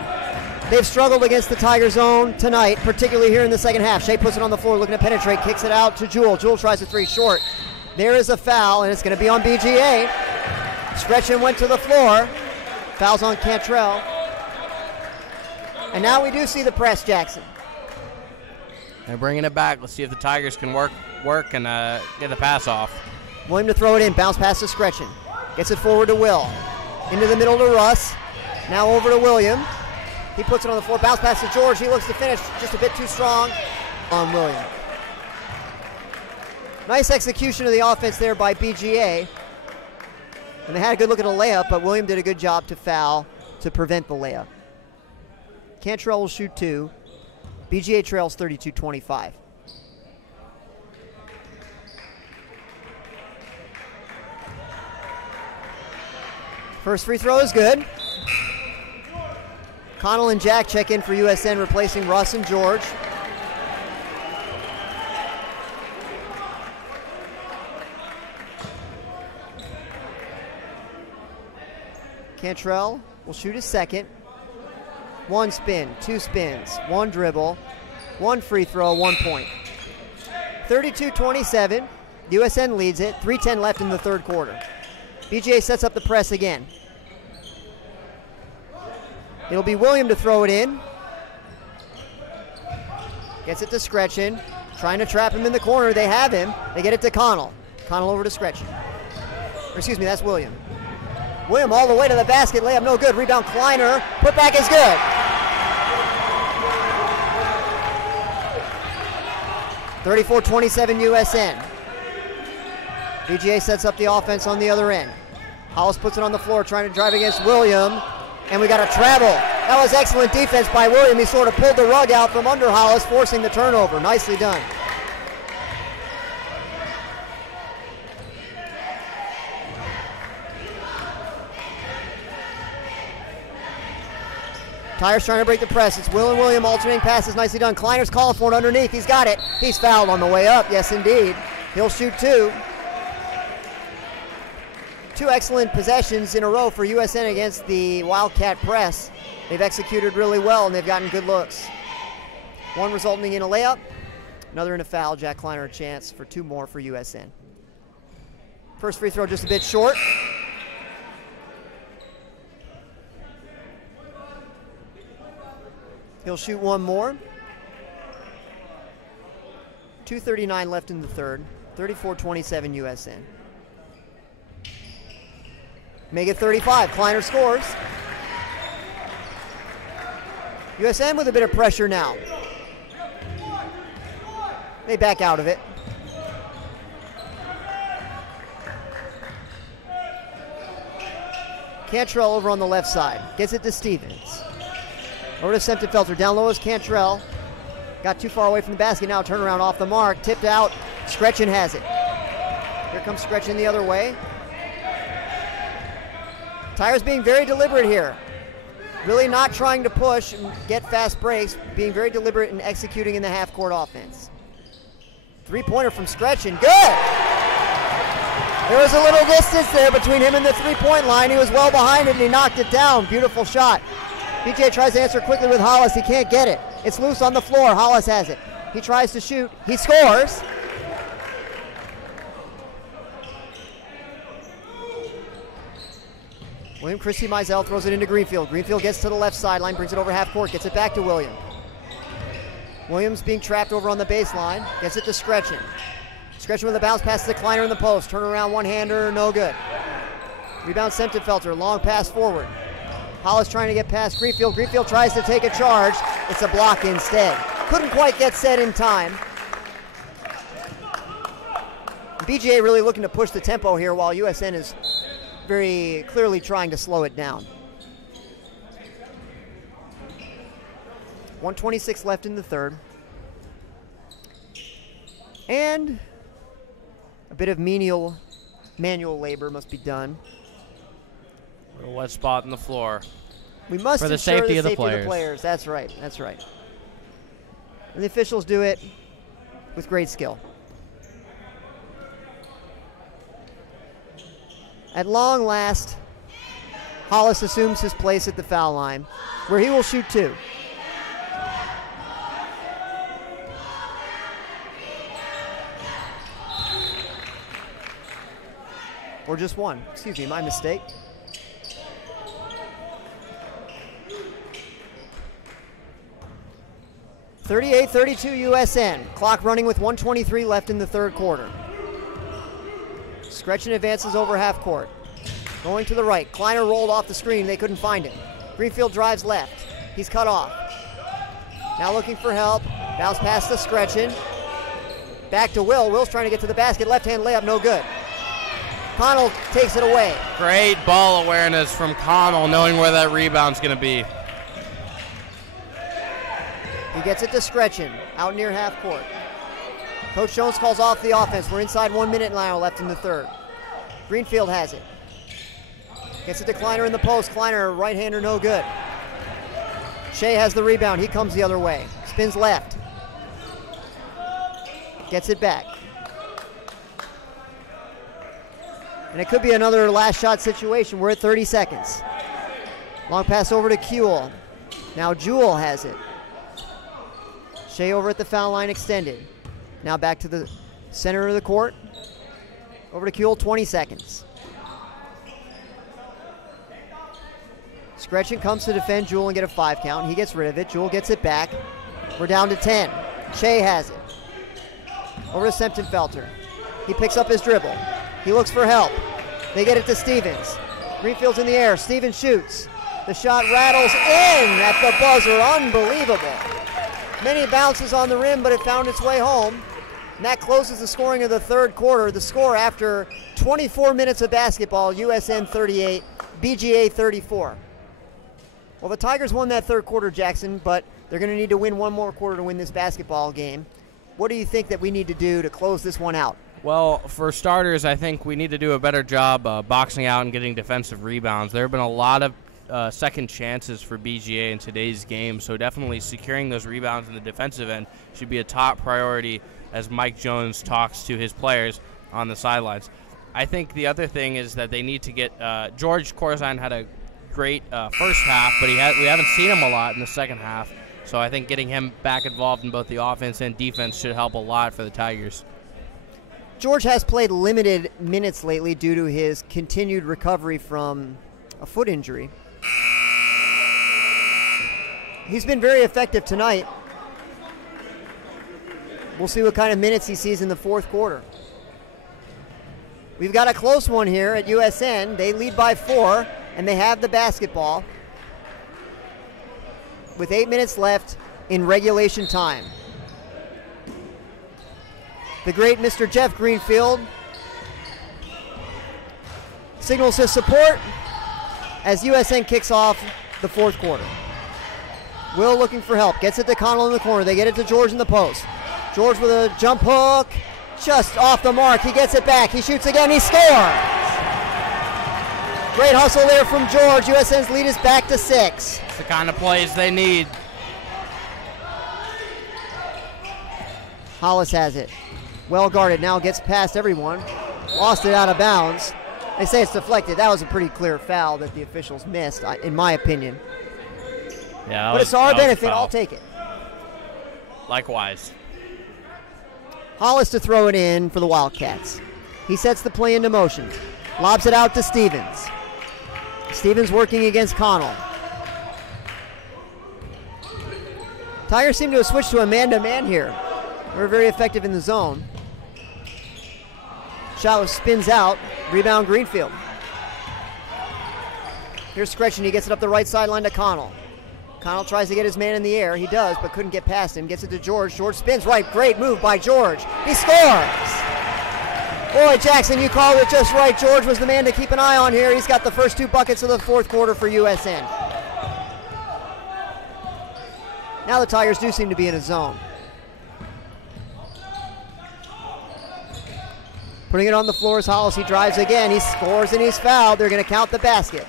They've struggled against the Tiger zone tonight, particularly here in the second half. Shea puts it on the floor, looking to penetrate, kicks it out to Jewell. Jewell tries a three short. There is a foul, and it's going to be on BGA. Scretchen went to the floor. Foul's on Cantrell. And now we do see the press, Jackson. They're bringing it back. Let's see if the Tigers can work and get the pass off. William to throw it in. Bounce pass to Scretchen. Gets it forward to Will. Into the middle to Russ. Now over to William. He puts it on the floor. Bounce pass to George. He looks to finish just a bit too strong on William. Nice execution of the offense there by BGA. And they had a good look at a layup, but William did a good job to foul to prevent the layup. Cantrell will shoot 2. BGA trails 32-25. First free throw is good. Connell and Jack check in for USN, replacing Russ and George. Cantrell will shoot his second. 1 spin, 2 spins, 1 dribble, 1 free throw, 1 point. 32-27, USN leads it, 3:10 left in the third quarter. BGA sets up the press again. It'll be William to throw it in. Gets it to Scretchen, trying to trap him in the corner. They have him. They get it to Connell. Connell over to Scretchen. Or excuse me, that's William. William all the way to the basket, layup no good. Rebound Kleiner, put back is good. 34-27 USN. BGA sets up the offense on the other end. Hollis puts it on the floor, trying to drive against William, and we got a travel. That was excellent defense by William. He sort of pulled the rug out from under Hollis, forcing the turnover. Nicely done. Tyers trying to break the press. It's Will and William alternating passes. Nicely done. Kleiner's calling for it underneath. He's got it. He's fouled on the way up. Yes, indeed. He'll shoot 2. 2 excellent possessions in a row for USN against the Wildcat press. They've executed really well, and they've gotten good looks. 1 resulting in a layup, another in a foul. Jack Kleiner a chance for 2 more for USN. First free throw just a bit short. He'll shoot 1 more. 2:39 left in the third. 34-27 USN. Make it 35. Kleiner scores. USN with a bit of pressure now. They back out of it. Cantrell over on the left side. Gets it to Stevens. Over to Semtenfelter. Down low is Cantrell. Got too far away from the basket. Now turnaround off the mark. Tipped out. Scretchen has it. Here comes Scretchen the other way. Tyers being very deliberate here. Really not trying to push and get fast breaks. Being very deliberate in executing in the half-court offense. 3-pointer from Scretchen. Good! There was a little distance there between him and the 3-point line. He was well behind it and he knocked it down. Beautiful shot. BJ tries to answer quickly with Hollis. He can't get it. It's loose on the floor. Hollis has it. He tries to shoot. He scores. William Christie Mizell throws it into Greenfield. Greenfield gets to the left sideline, brings it over half court, gets it back to William. Williams being trapped over on the baseline, gets it to Scretchen. Scretchen with a bounce pass to Kleiner in the post. Turn around one-hander, no good. Rebound Semtenfelter, long pass forward. Hollis trying to get past Greenfield. Greenfield tries to take a charge. It's a block instead. Couldn't quite get set in time. BGA really looking to push the tempo here while USN is very clearly trying to slow it down. 1:26 left in the third. And a bit of manual labor must be done. A wet spot in the floor. We must for the ensure safety the of the safety of the players. players. That's right. That's right. And the officials do it with great skill. At long last, Hollis assumes his place at the foul line, where he will shoot 2. Or just 1. Excuse me, my mistake. (38-32) USN. Clock running with 1:23 left in the third quarter. Scretchen advances over half court. Going to the right. Kleiner rolled off the screen. They couldn't find him. Greenfield drives left. He's cut off. Now looking for help. Bounce pass to Scretchen. Back to Will. Will's trying to get to the basket. Left-hand layup, no good. Connell takes it away. Great ball awareness from Connell, knowing where that rebound's going to be. He gets it to Scretchen, out near half court. Coach Jones calls off the offense. We're inside 1 minute now left in the third. Greenfield has it. Gets it to Kleiner in the post. Kleiner, right-hander, no good. Shea has the rebound. He comes the other way. Spins left. Gets it back. And it could be another last shot situation. We're at 30 seconds. Long pass over to Kuehl. Now Jewell has it. Shea over at the foul line extended. Now back to the center of the court. Over to Kuehl, 20 seconds. Scretchen comes to defend Jewell and get a 5 count. He gets rid of it. Jewell gets it back. We're down to 10. Shea has it. Over to Semptonfelter. He picks up his dribble. He looks for help. They get it to Stevens. Greenfield's in the air. Stevens shoots. The shot rattles in at the buzzer. Unbelievable. Many bounces on the rim, but it found its way home. And that closes the scoring of the third quarter. The score after 24 minutes of basketball, USN 38, BGA 34. Well, the Tigers won that third quarter, Jackson, but they're going to need to win one more quarter to win this basketball game. What do you think that we need to do to close this one out? Well, for starters, I think we need to do a better job boxing out and getting defensive rebounds. There have been a lot of second chances for BGA in today's game, so definitely securing those rebounds in the defensive end should be a top priority as Mike Jones talks to his players on the sidelines. I think the other thing is that they need to get George Corzine had a great first half, but we haven't seen him a lot in the second half, so I think getting him back involved in both the offense and defense should help a lot for the Tigers. George has played limited minutes lately due to his continued recovery from a foot injury. He's been very effective tonight. We'll see what kind of minutes he sees in the fourth quarter. We've got a close one here at USN. They lead by 4, and they have the basketball with 8 minutes left in regulation time. The great Mr. Jeff Greenfield signals his support as USN kicks off the fourth quarter. Will looking for help. Gets it to Connell in the corner. They get it to George in the post. George with a jump hook. Just off the mark. He gets it back. He shoots again. He scores. Great hustle there from George. USN's lead is back to 6. It's the kind of plays they need. Hollis has it. Well guarded. Now gets past everyone. Lost it out of bounds. They say it's deflected. That was a pretty clear foul that the officials missed, in my opinion. Yeah, but it's our benefit. I'll take it. Likewise. Hollis to throw it in for the Wildcats. He sets the play into motion. Lobs it out to Stevens. Stevens working against Connell. Tigers seem to have switched to a man-to-man here. We're very effective in the zone. Shot spins out. Rebound Greenfield. Here's Scretchen. He gets it up the right sideline to Connell. Connell tries to get his man in the air. He does, but couldn't get past him. Gets it to George. George spins right. Great move by George. He scores! Boy, Jackson, you called it just right. George was the man to keep an eye on here. He's got the first 2 buckets of the fourth quarter for USN. Now the Tigers do seem to be in a zone. Putting it on the floor is Hollis. He drives again. He scores and he's fouled. They're going to count the basket.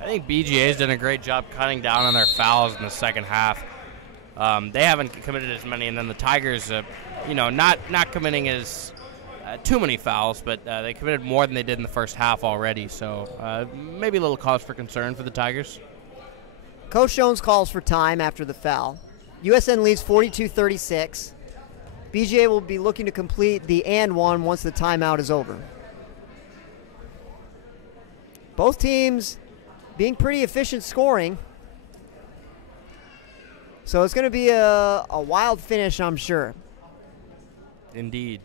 I think BGA's done a great job cutting down on their fouls in the second half. They haven't committed as many, and then the Tigers, not committing as too many fouls, but they committed more than they did in the first half already. So maybe a little cause for concern for the Tigers. Coach Jones calls for time after the foul. USN leads 42-36. BGA will be looking to complete the and one once the timeout is over. Both teams being pretty efficient scoring. So it's going to be a wild finish, I'm sure. Indeed.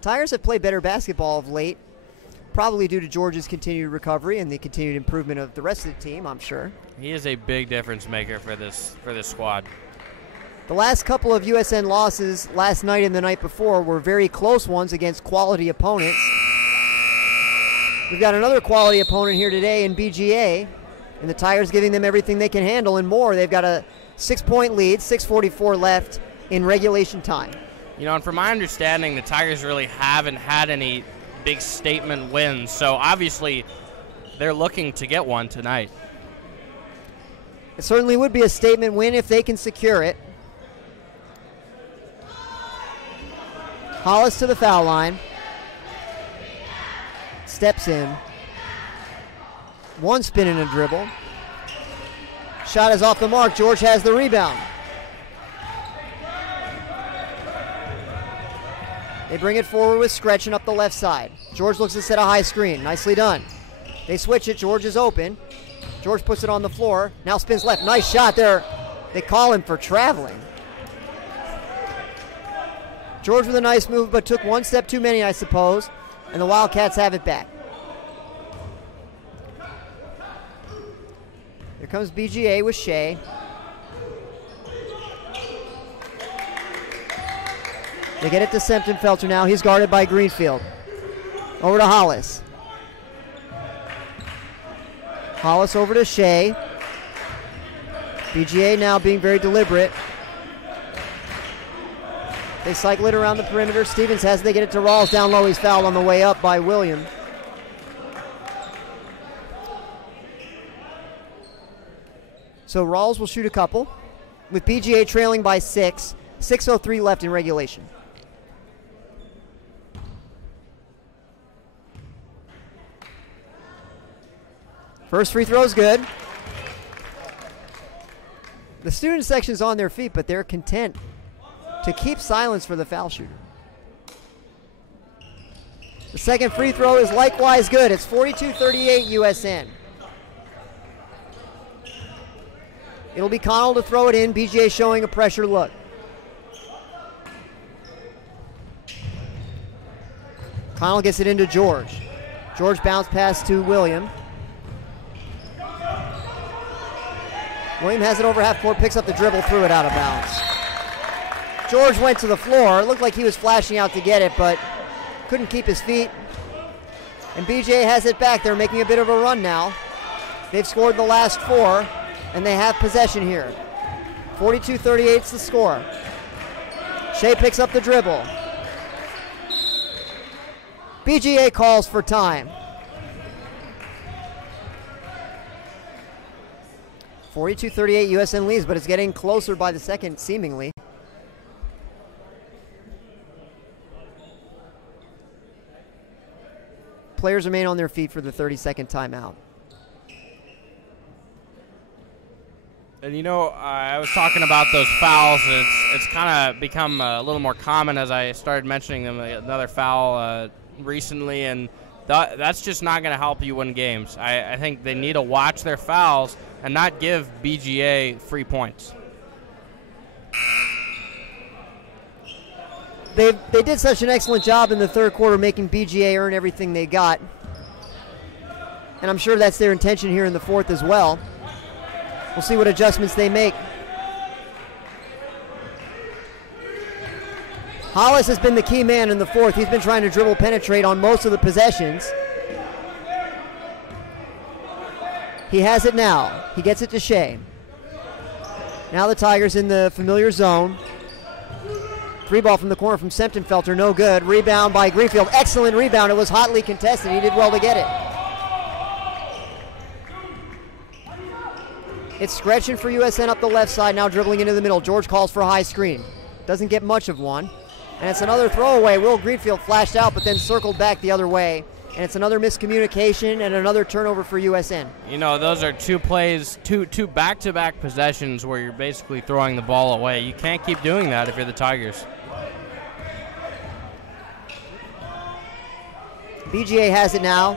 Tigers have played better basketball of late, probably due to George's continued recovery and the continued improvement of the rest of the team, I'm sure. He is a big difference maker for this squad. The last couple of USN losses last night and the night before were very close ones against quality opponents. We've got another quality opponent here today in BGA, and the Tigers giving them everything they can handle and more. They've got a 6-point lead, 6:44 left in regulation time. You know, and from my understanding, the Tigers really haven't had any big statement wins, so obviously they're looking to get one tonight. It certainly would be a statement win if they can secure it. Hollis to the foul line. Steps in. One spin and a dribble. Shot is off the mark. George has the rebound. They bring it forward with Scretchen up the left side. George looks to set a high screen. Nicely done. They switch it. George is open. George puts it on the floor. Now spins left. Nice shot there. They call him for traveling. George with a nice move, but took one step too many, I suppose, and the Wildcats have it back. Here comes BGA with Shea. They get it to Sempton-Felter now. He's guarded by Greenfield. Over to Hollis. Hollis over to Shea. BGA now being very deliberate. They cycle it around the perimeter. Stevens has it. They get it to Rawls down low. He's fouled on the way up by William. So Rawls will shoot a couple with BGA trailing by 6. 6:03 left in regulation. First free throw is good. The student section's on their feet, but they're content to keep silence for the foul shooter. The second free throw is likewise good. It's 42-38 USN. It'll be Connell to throw it in. BGA showing a pressure look. Connell gets it into George. George bounce pass to William. William has it over half court, picks up the dribble, threw it out of bounds. George went to the floor. It looked like he was flashing out to get it, but couldn't keep his feet. And BJ has it back. They're making a bit of a run now. They've scored the last 4, and they have possession here. 42-38 is the score. Shea picks up the dribble. BGA calls for time. 42-38 USN leads, but it's getting closer by the second, seemingly. Players remain on their feet for the 30-second timeout. And you know, I was talking about those fouls. It's kind of become a little more common as I started mentioning them. Another foul recently, and that's just not going to help you win games. I think they need to watch their fouls and not give BGA free points. They did such an excellent job in the third quarter making BGA earn everything they got. And I'm sure that's their intention here in the fourth as well. We'll see what adjustments they make. Hollis has been the key man in the fourth. He's been trying to dribble penetrate on most of the possessions. He has it now. He gets it to Shea. Now the Tigers in the familiar zone. 3-ball from the corner from Sempton-Felter, no good. Rebound by Greenfield. Excellent rebound. It was hotly contested. He did well to get it. It's Scretchen for USN up the left side, now dribbling into the middle. George calls for a high screen. Doesn't get much of one. And it's another throwaway. Will Greenfield flashed out, but then circled back the other way. And it's another miscommunication and another turnover for USN. You know, those are two plays, two back-to-back possessions where you're basically throwing the ball away. You can't keep doing that if you're the Tigers. BGA has it now.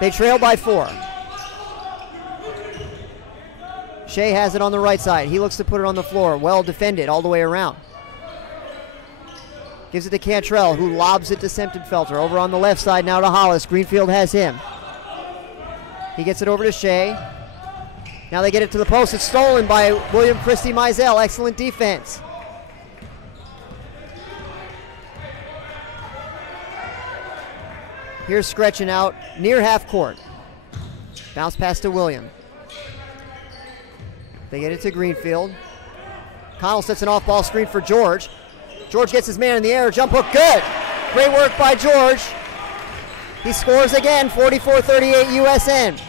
They trail by 4. Shea has it on the right side. He looks to put it on the floor. Well defended all the way around. Gives it to Cantrell, who lobs it to Sempton-Felter. Over on the left side now to Hollis. Greenfield has him. He gets it over to Shea. Now they get it to the post. It's stolen by William Christie Mizell. Excellent defense. Here's Scretchen out near half court. Bounce pass to William. They get it to Greenfield. Connell sets an off-ball screen for George. George gets his man in the air. Jump hook, good. Great work by George. He scores again, 44-38 USN.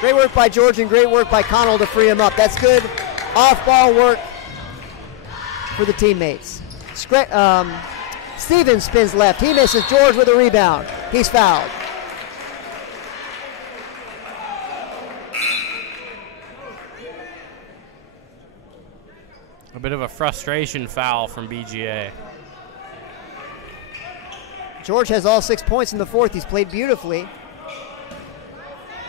Great work by George and great work by Connell to free him up. That's good off-ball work for the teammates. Stevens spins left. He misses. George with a rebound. He's fouled. A bit of a frustration foul from BGA. George has all 6 points in the fourth. He's played beautifully.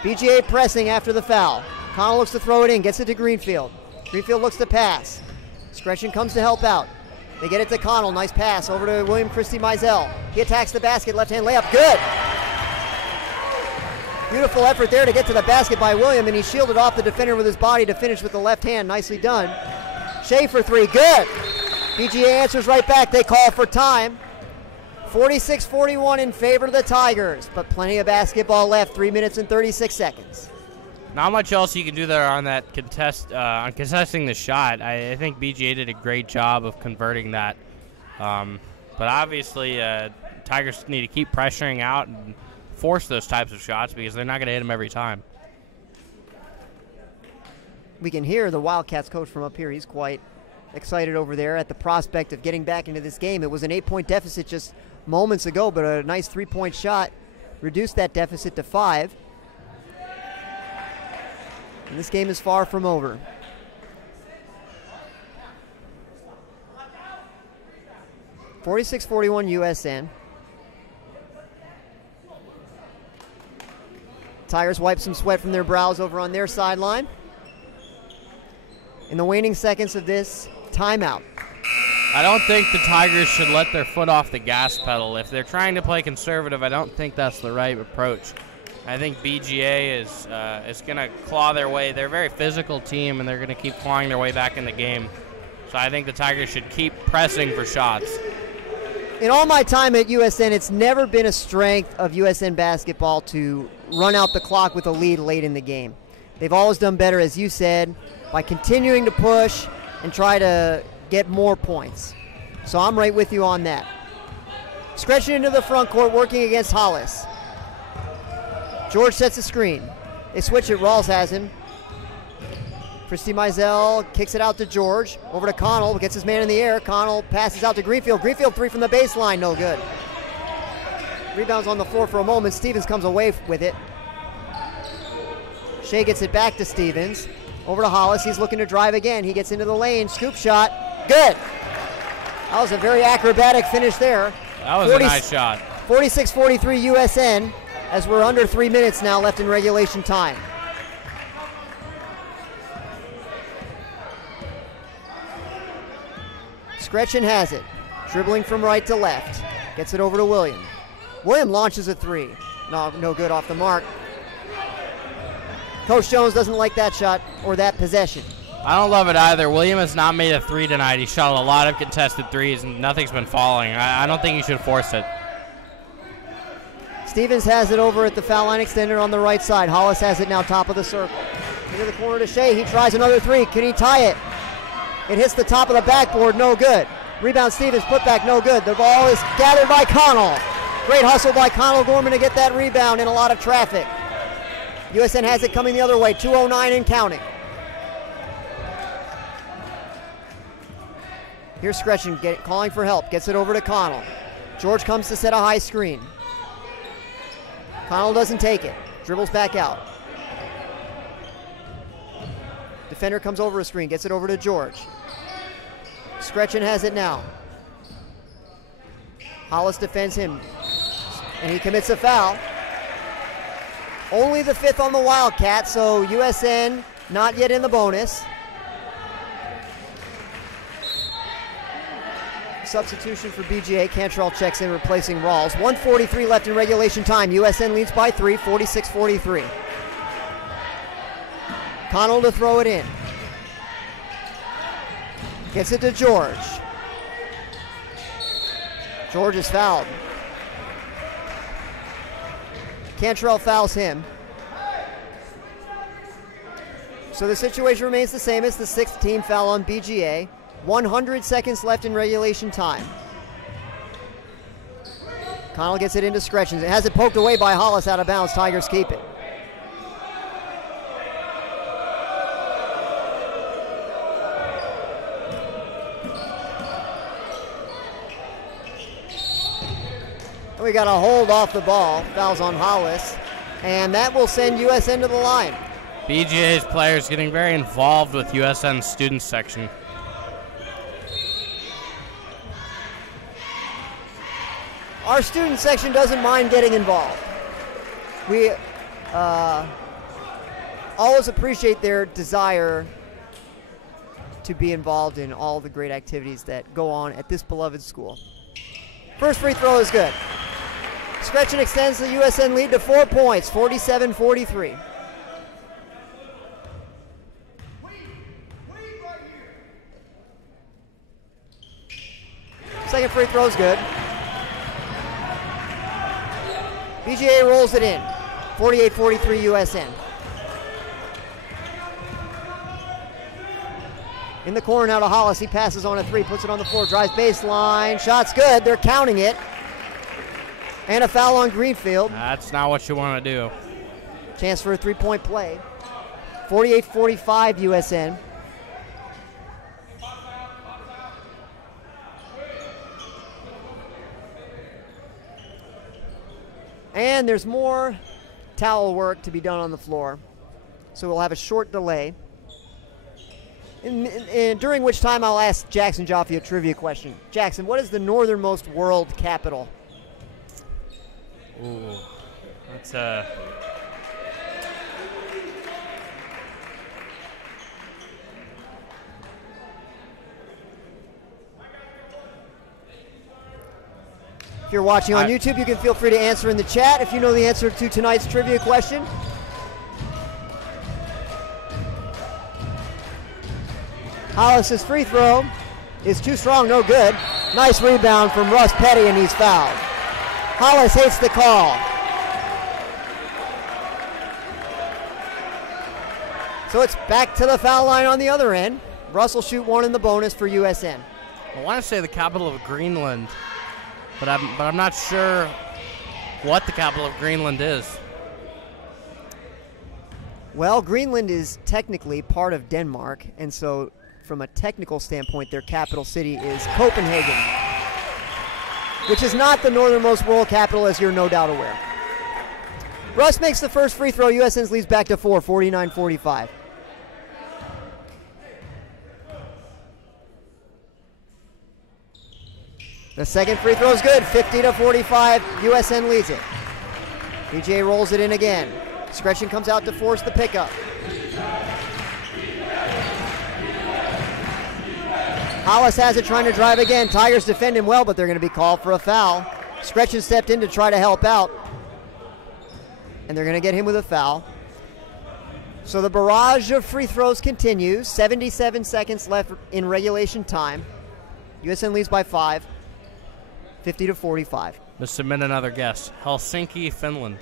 BGA pressing after the foul. Connell looks to throw it in, gets it to Greenfield. Greenfield looks to pass. Scretchen comes to help out. They get it to Connell. Nice pass over to William Christie Mizell. He attacks the basket. Left-hand layup. Good. Beautiful effort there to get to the basket by William, and he shielded off the defender with his body to finish with the left hand. Nicely done. Shea for three. Good. BGA answers right back. They call for time. 46-41 in favor of the Tigers, but plenty of basketball left. 3 minutes and 36 seconds. Not much else you can do there on that on contesting the shot. I think BGA did a great job of converting that. But obviously, Tigers need to keep pressuring out and force those types of shots because they're not going to hit them every time. We can hear the Wildcats coach from up here. He's quite excited over there at the prospect of getting back into this game. It was an 8-point deficit just moments ago, but a nice 3-point shot reduced that deficit to 5. And this game is far from over. (46-41) USN. Tigers wipe some sweat from their brows over on their sideline. In the waning seconds of this timeout. I don't think the Tigers should let their foot off the gas pedal. If they're trying to play conservative, I don't think that's the right approach. I think BGA is going to claw their way. They're a very physical team, and they're going to keep clawing their way back in the game. So I think the Tigers should keep pressing for shots. In all my time at USN, it's never been a strength of USN basketball to run out the clock with a lead late in the game. They've always done better, as you said, by continuing to push and try to get more points. So I'm right with you on that. Scratching into the front court, working against Hollis. George sets a screen. They switch it. Rawls has him. Christie Mizell kicks it out to George. Over to Connell. Gets his man in the air. Connell passes out to Greenfield. Greenfield three from the baseline. No good. Rebounds on the floor for a moment. Stevens comes away with it. Shea gets it back to Stevens. Over to Hollis. He's looking to drive again. He gets into the lane. Scoop shot. Good. That was a very acrobatic finish there. That was a nice shot. 46-43 USN, as we're under 3 minutes now left in regulation time. Scretchen has it. Dribbling from right to left. Gets it over to William. William launches a three. No good off the mark. Coach Jones doesn't like that shot or that possession. I don't love it either. William has not made a three tonight. He shot a lot of contested threes, and nothing's been falling. I don't think he should force it. Stevens has it over at the foul line extended on the right side. Hollis has it now top of the circle. Into the corner to Shea. He tries another three. Can he tie it? It hits the top of the backboard. No good. Rebound Stevens. Put back. No good. The ball is gathered by Connell. Great hustle by Connell Gorman to get that rebound in a lot of traffic. USN has it coming the other way. 2:09 and counting. Here's Scretchen calling for help. Gets it over to Connell. George comes to set a high screen. Connell doesn't take it. Dribbles back out. Defender comes over a screen. Gets it over to George. Scretchen has it now. Hollis defends him. And he commits a foul. Only the fifth on the Wildcats, so USN not yet in the bonus. Substitution for BGA. Cantrell checks in, replacing Rawls. 1:43 left in regulation time. USN leads by 3, 46-43. Connell to throw it in. Gets it to George. George is fouled. Cantrell fouls him. So the situation remains the same as the 6th team foul on BGA. 100 seconds left in regulation time. Connell gets it into Scretchens. It has it poked away by Hollis out of bounds. Tigers keep it. We got a hold off the ball. Fouls on Hollis. And that will send USN to the line. BGA's players getting very involved with USN's student section. Our student section doesn't mind getting involved. We always appreciate their desire to be involved in all the great activities that go on at this beloved school. First free throw is good. Scretchen extends the USN lead to 4 points, 47-43. Second free throw is good. BGA rolls it in, 48-43 USN. In the corner now to Hollis. He passes on a three, puts it on the floor, drives baseline. Shot's good. They're counting it. And a foul on Greenfield. That's not what you want to do. Chance for a three-point play. 48-45 USN. And there's more towel work to be done on the floor. So we'll have a short delay. During which time I'll ask Jackson Jaffe a trivia question. Jackson, what is the northernmost world capital? Ooh, that's If you're watching on YouTube, you can feel free to answer in the chat if you know the answer to tonight's trivia question. Hollis's free throw is too strong, no good. Nice rebound from Russ Petty, and he's fouled. Hollis hates the call. So it's back to the foul line on the other end. Russ will shoot one in the bonus for USN. I want to say the capital of Greenland, but I'm not sure what the capital of Greenland is. Well, Greenland is technically part of Denmark, and so from a technical standpoint, their capital city is Copenhagen, which is not the northernmost world capital, as you're no doubt aware. Russ makes the first free throw. USN's leads back to 4, 49-45. The second free throw is good, 50-45. USN leads it. BGA rolls it in again. Scretchen comes out to force the pickup. Hollis has it, trying to drive again. Tigers defend him well, but they're going to be called for a foul. Scretchen stepped in to try to help out, and they're going to get him with a foul. So the barrage of free throws continues. 77 seconds left in regulation time. USN leads by 5, 50-45. Let's submit another guess. Helsinki, Finland.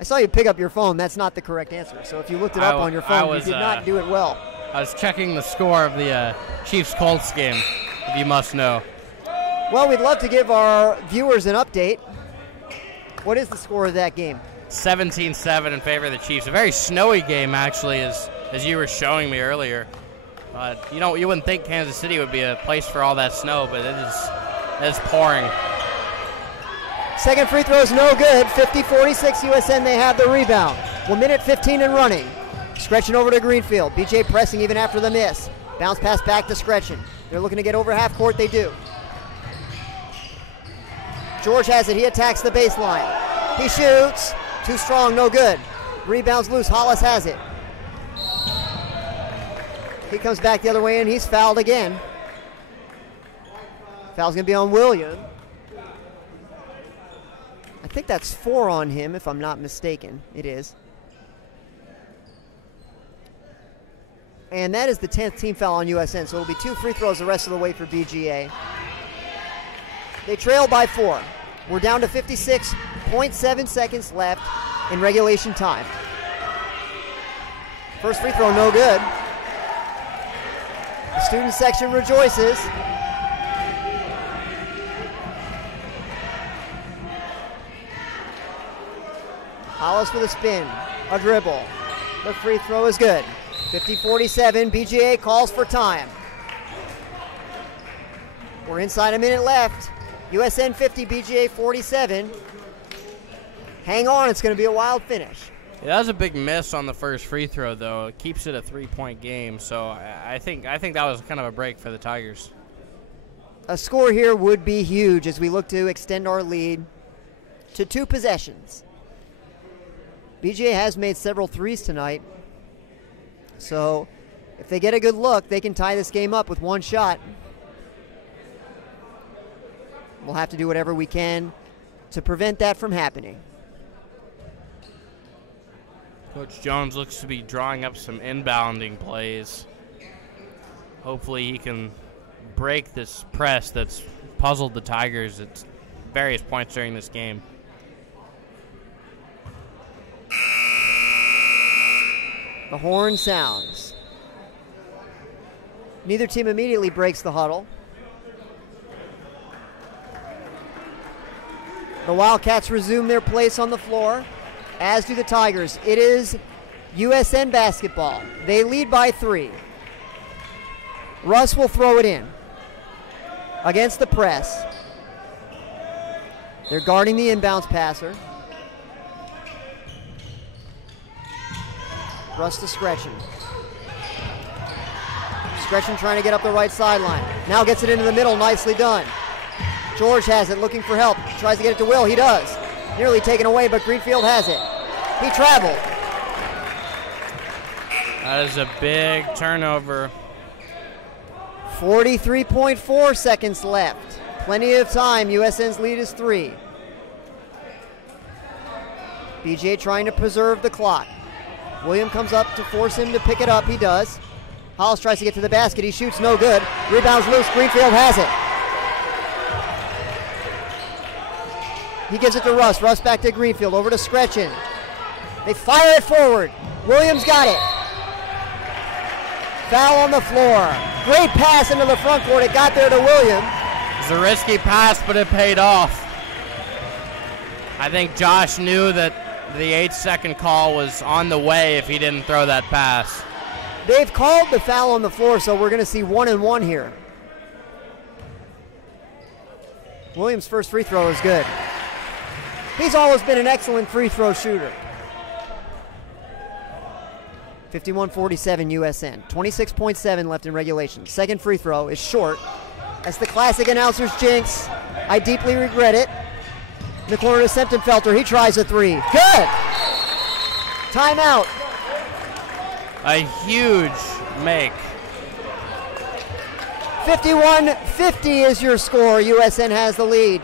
I saw you pick up your phone. That's not the correct answer. So if you looked it up on your phone, you did not do it well. I was checking the score of the Chiefs-Colts game, if you must know. Well, we'd love to give our viewers an update. What is the score of that game? 17-7 in favor of the Chiefs. A very snowy game, actually, as you were showing me earlier. You wouldn't think Kansas City would be a place for all that snow, but it is pouring. Second free throw is no good. 50-46 USN. They have the rebound. 1 minute 15 and running. Scretchen over to Greenfield. BJ pressing even after the miss. Bounce pass back to Scretchen. They're looking to get over half court. They do. George has it. He attacks the baseline. He shoots. Too strong. No good. Rebounds loose. Hollis has it. He comes back the other way, and he's fouled again. Foul's going to be on William. I think that's 4 on him, if I'm not mistaken. It is. And that is the 10th team foul on USN, so it'll be 2 free throws the rest of the way for BGA. They trail by 4. We're down to 56 0.7 seconds left in regulation time. First free throw, no good. The student section rejoices. Hollis with a spin, a dribble. The free throw is good. 50-47, BGA calls for time. We're inside a minute left. USN 50, BGA 47. Hang on, it's going to be a wild finish. Yeah, that was a big miss on the first free throw, though. It keeps it a 3-point game, so I think that was kind of a break for the Tigers. A score here would be huge as we look to extend our lead to 2 possessions. BGA has made several threes tonight, so if they get a good look, they can tie this game up with 1 shot. We'll have to do whatever we can to prevent that from happening. Coach Jones looks to be drawing up some inbounding plays. Hopefully he can break this press that's puzzled the Tigers at various points during this game. The horn sounds. Neither team immediately breaks the huddle. The Wildcats resume their place on the floor, as do the Tigers. It is USN basketball. They lead by 3. Russ will throw it in against the press. They're guarding the inbounds passer. Russ to Scretchen. Scretchen trying to get up the right sideline. Now gets it into the middle, nicely done. George has it, looking for help. Tries to get it to Will, he does. Nearly taken away, but Greenfield has it. He traveled. That is a big turnover. 43.4 seconds left. Plenty of time, USN's lead is 3. BJ trying to preserve the clock. William comes up to force him to pick it up, he does. Hollis tries to get to the basket, he shoots, no good. Rebounds loose, Greenfield has it. He gives it to Russ. Russ back to Greenfield. Over to Scretchen. They fire it forward. Williams got it. Foul on the floor. Great pass into the front court. It got there to Williams. It was a risky pass, but it paid off. I think Josh knew that the 8-second call was on the way if he didn't throw that pass. They've called the foul on the floor, so we're going to see 1-and-1 here. Williams' first free throw is good. He's always been an excellent free throw shooter. 51-47 USN. 26.7 left in regulation. Second free throw is short. That's the classic announcer's jinx. I deeply regret it. In the corner to Semptenfelter. He tries a 3. Good! Timeout. A huge make. 51-50 is your score. USN has the lead.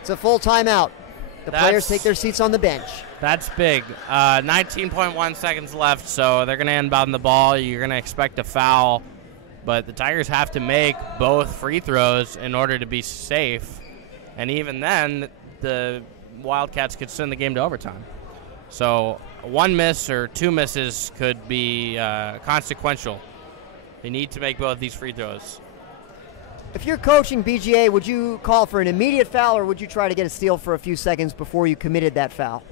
It's a full timeout. The players take their seats on the bench. That's big. 19.1 seconds left, so they're going to inbound the ball. You're going to expect a foul, but the Tigers have to make both free throws in order to be safe. And even then, the Wildcats could send the game to overtime. So 1 miss or 2 misses could be consequential. They need to make both these free throws. If you're coaching BGA, would you call for an immediate foul, or would you try to get a steal for a few seconds before you committed that foul?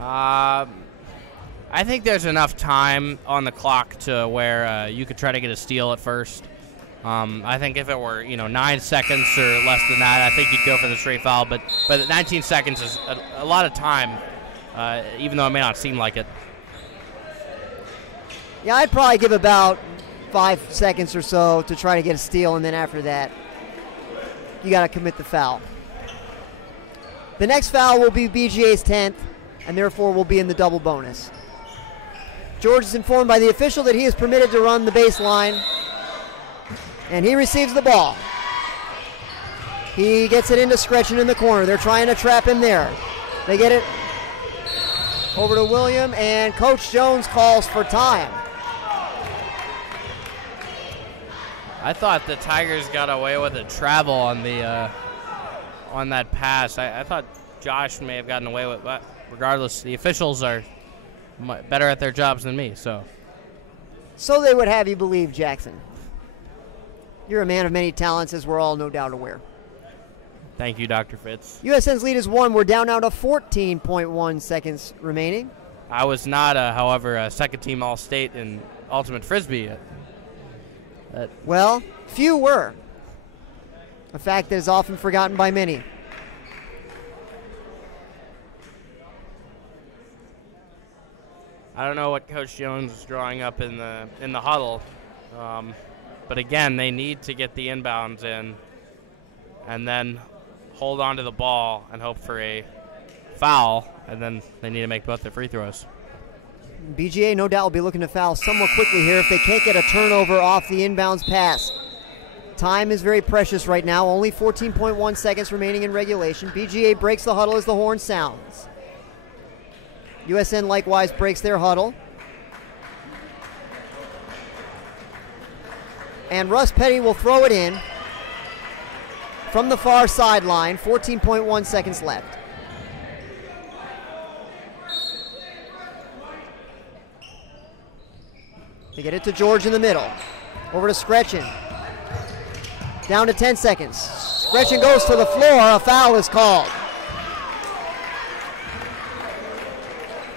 I think there's enough time on the clock to where you could try to get a steal at first. I think if it were 9 seconds or less than that, I think you'd go for the straight foul. But 19 seconds is a lot of time, even though it may not seem like it. Yeah, I'd probably give about 5 seconds or so to try to get a steal, and then after that, you got to commit the foul. The next foul will be BGA's 10th, and therefore will be in the double bonus. George is informed by the official that he is permitted to run the baseline, and he receives the ball. He gets it into Scretchen in the corner. They're trying to trap him there. They get it over to William, and Coach Jones calls for time. I thought the Tigers got away with a travel on on that pass. I thought Josh may have gotten away with it, but regardless, the officials are better at their jobs than me. So they would have you believe, Jackson. You're a man of many talents, as we're all no doubt aware. Thank you, Dr. Fitz. USN's lead is 1. We're down now to 14.1 seconds remaining. I was not, however, a second-team All-State in Ultimate Frisbee. Well, few were. A fact that is often forgotten by many. I don't know what Coach Jones is drawing up in the huddle, but again, they need to get the inbounds in and then hold on to the ball and hope for a foul, and then they need to make both their free throws. BGA no doubt will be looking to foul somewhat quickly here if they can't get a turnover off the inbounds pass. Time is very precious right now, only 14.1 seconds remaining in regulation. BGA breaks the huddle as the horn sounds. USN likewise breaks their huddle. And Russ Petty will throw it in from the far sideline, 14.1 seconds left. They get it to George in the middle. Over to Scretchen. Down to 10 seconds. Scretchen goes to the floor. A foul is called.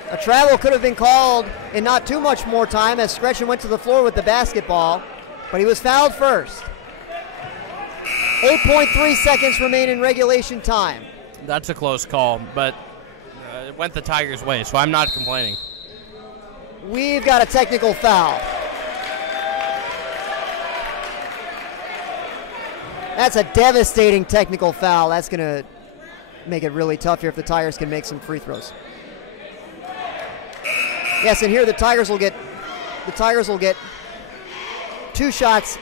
A travel could have been called in not too much more time as Scretchen went to the floor with the basketball, but he was fouled first. 8.3 seconds remain in regulation time. That's a close call, but it went the Tigers' way, so I'm not complaining. We've got a technical foul. That's a devastating technical foul. That's going to make it really tough here if the Tigers can make some free throws. Yes, and here the Tigers will get 2 shots.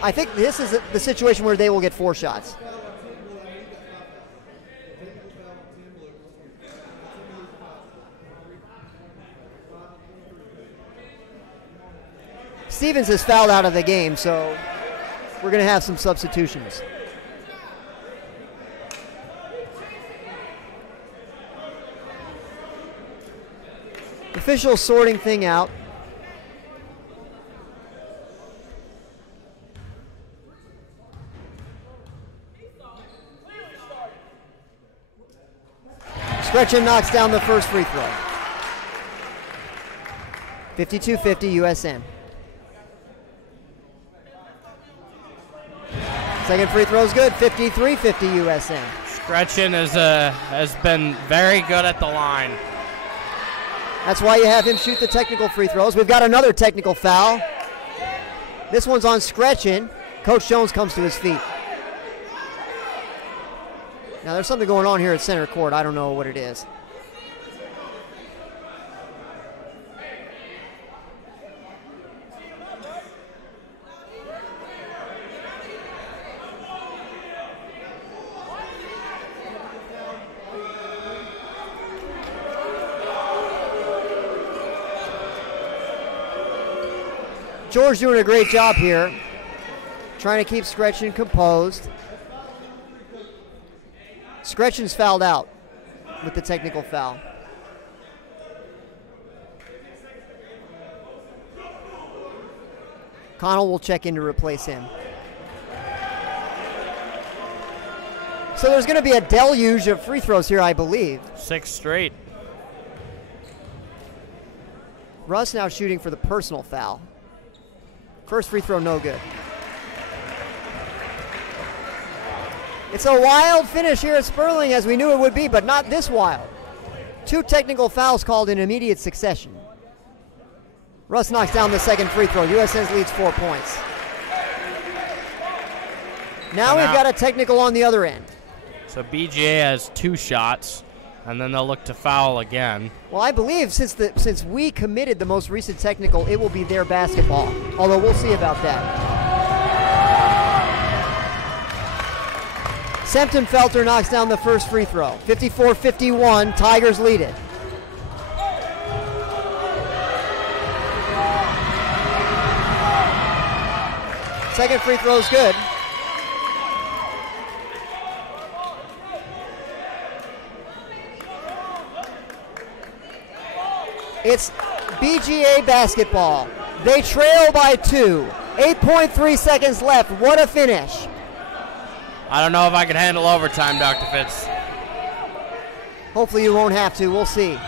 I think this is the situation where they will get 4 shots. Stevens is fouled out of the game, so we're going to have some substitutions. Officials sorting thing out. Scretchen knocks down the first free throw. 52-50 USN. Second free throw is good. 53-50 USN. Scretchen has been very good at the line. That's why you have him shoot the technical free throws. We've got another technical foul. This one's on Scretchen. Coach Jones comes to his feet. Now there's something going on here at center court. I don't know what it is. George doing a great job here, trying to keep Scretchen composed. Scretchen's fouled out with the technical foul. Connell will check in to replace him. So there's going to be a deluge of free throws here, I believe. 6 straight. Russ now shooting for the personal foul. First free throw, no good. It's a wild finish here at Sperling, as we knew it would be, but not this wild. 2 technical fouls called in immediate succession. Russ knocks down the second free throw. USN's leads 4 points. Now we've got a technical on the other end. So BGA has 2 shots, and then they'll look to foul again. Well, I believe since we committed the most recent technical, it will be their basketball. Although we'll see about that. Sempton-Felter knocks down the first free throw. 54-51, Tigers lead it. Second free throw is good. It's BGA basketball. They trail by 2. 8.3 seconds left. What a finish. I don't know if I can handle overtime, Dr. Fitz. Hopefully you won't have to. We'll see.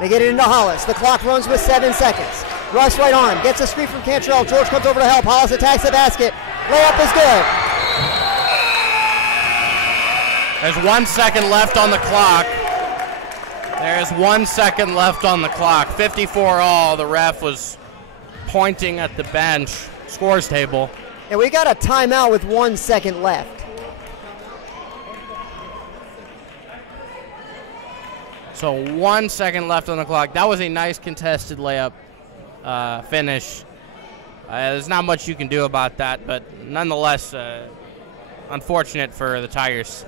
They get it into Hollis. The clock runs with 7 seconds. Russ right arm. Gets a screen from Cantrell. George comes over to help. Hollis attacks the basket. Layup is good. There's 1 second left on the clock. There's 1 second left on the clock. 54 all. The ref was pointing at the bench scores table. And we got a timeout with 1 second left. So 1 second left on the clock. That was a nice contested layup finish. There's not much you can do about that, but nonetheless, unfortunate for the Tigers.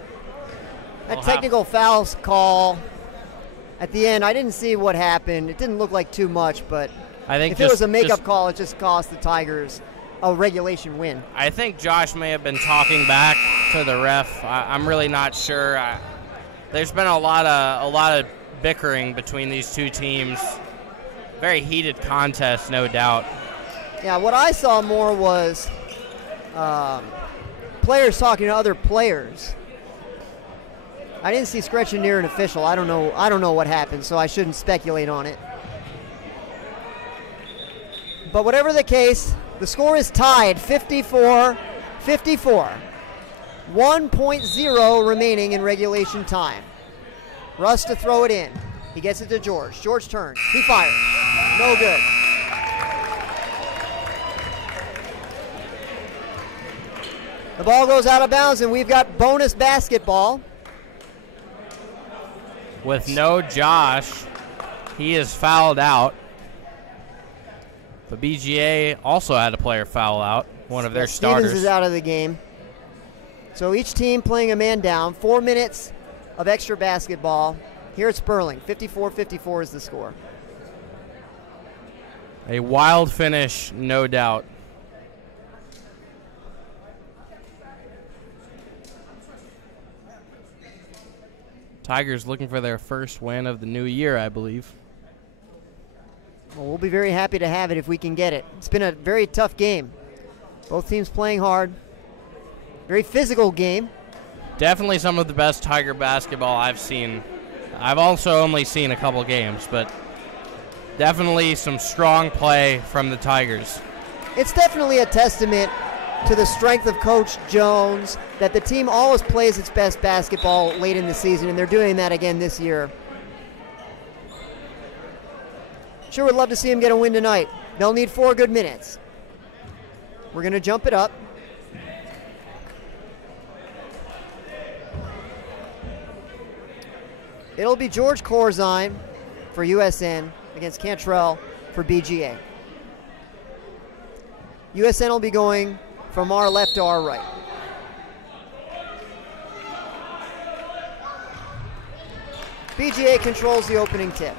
That technical fouls call at the end, I didn't see what happened. It didn't look like too much, but I think if it was a makeup call, it just cost the Tigers a regulation win. I think Josh may have been talking back to the ref. I'm really not sure. There's been a lot of bickering between these two teams. Very heated contest, no doubt. Yeah, what I saw more was players talking to other players. I didn't see Scretchen near an official. I don't know what happened, so I shouldn't speculate on it. But whatever the case, the score is tied 54-54. 1.0 remaining in regulation time. Russ to throw it in. He gets it to George. George turns. He fires. No good. The ball goes out of bounds, and we've got bonus basketball. With no Josh, he is fouled out. The BGA also had a player foul out, one of their starters. Stevens is out of the game. So each team playing a man down. 4 minutes of extra basketball. Here at Sperling, 54-54 is the score. A wild finish, no doubt. Tigers looking for their first win of the new year, I believe. Well, we'll be very happy to have it if we can get it. It's been a very tough game. Both teams playing hard. Very physical game. Definitely some of the best Tiger basketball I've seen. I've also only seen a couple games, but definitely some strong play from the Tigers. It's definitely a testament to the strength of Coach Jones that the team always plays its best basketball late in the season, and they're doing that again this year. Sure would love to see him get a win tonight. They'll need 4 good minutes. We're going to jump it up. It'll be George Corzine for USN against Cantrell for BGA. USN will be going from our left to our right. BGA controls the opening tip.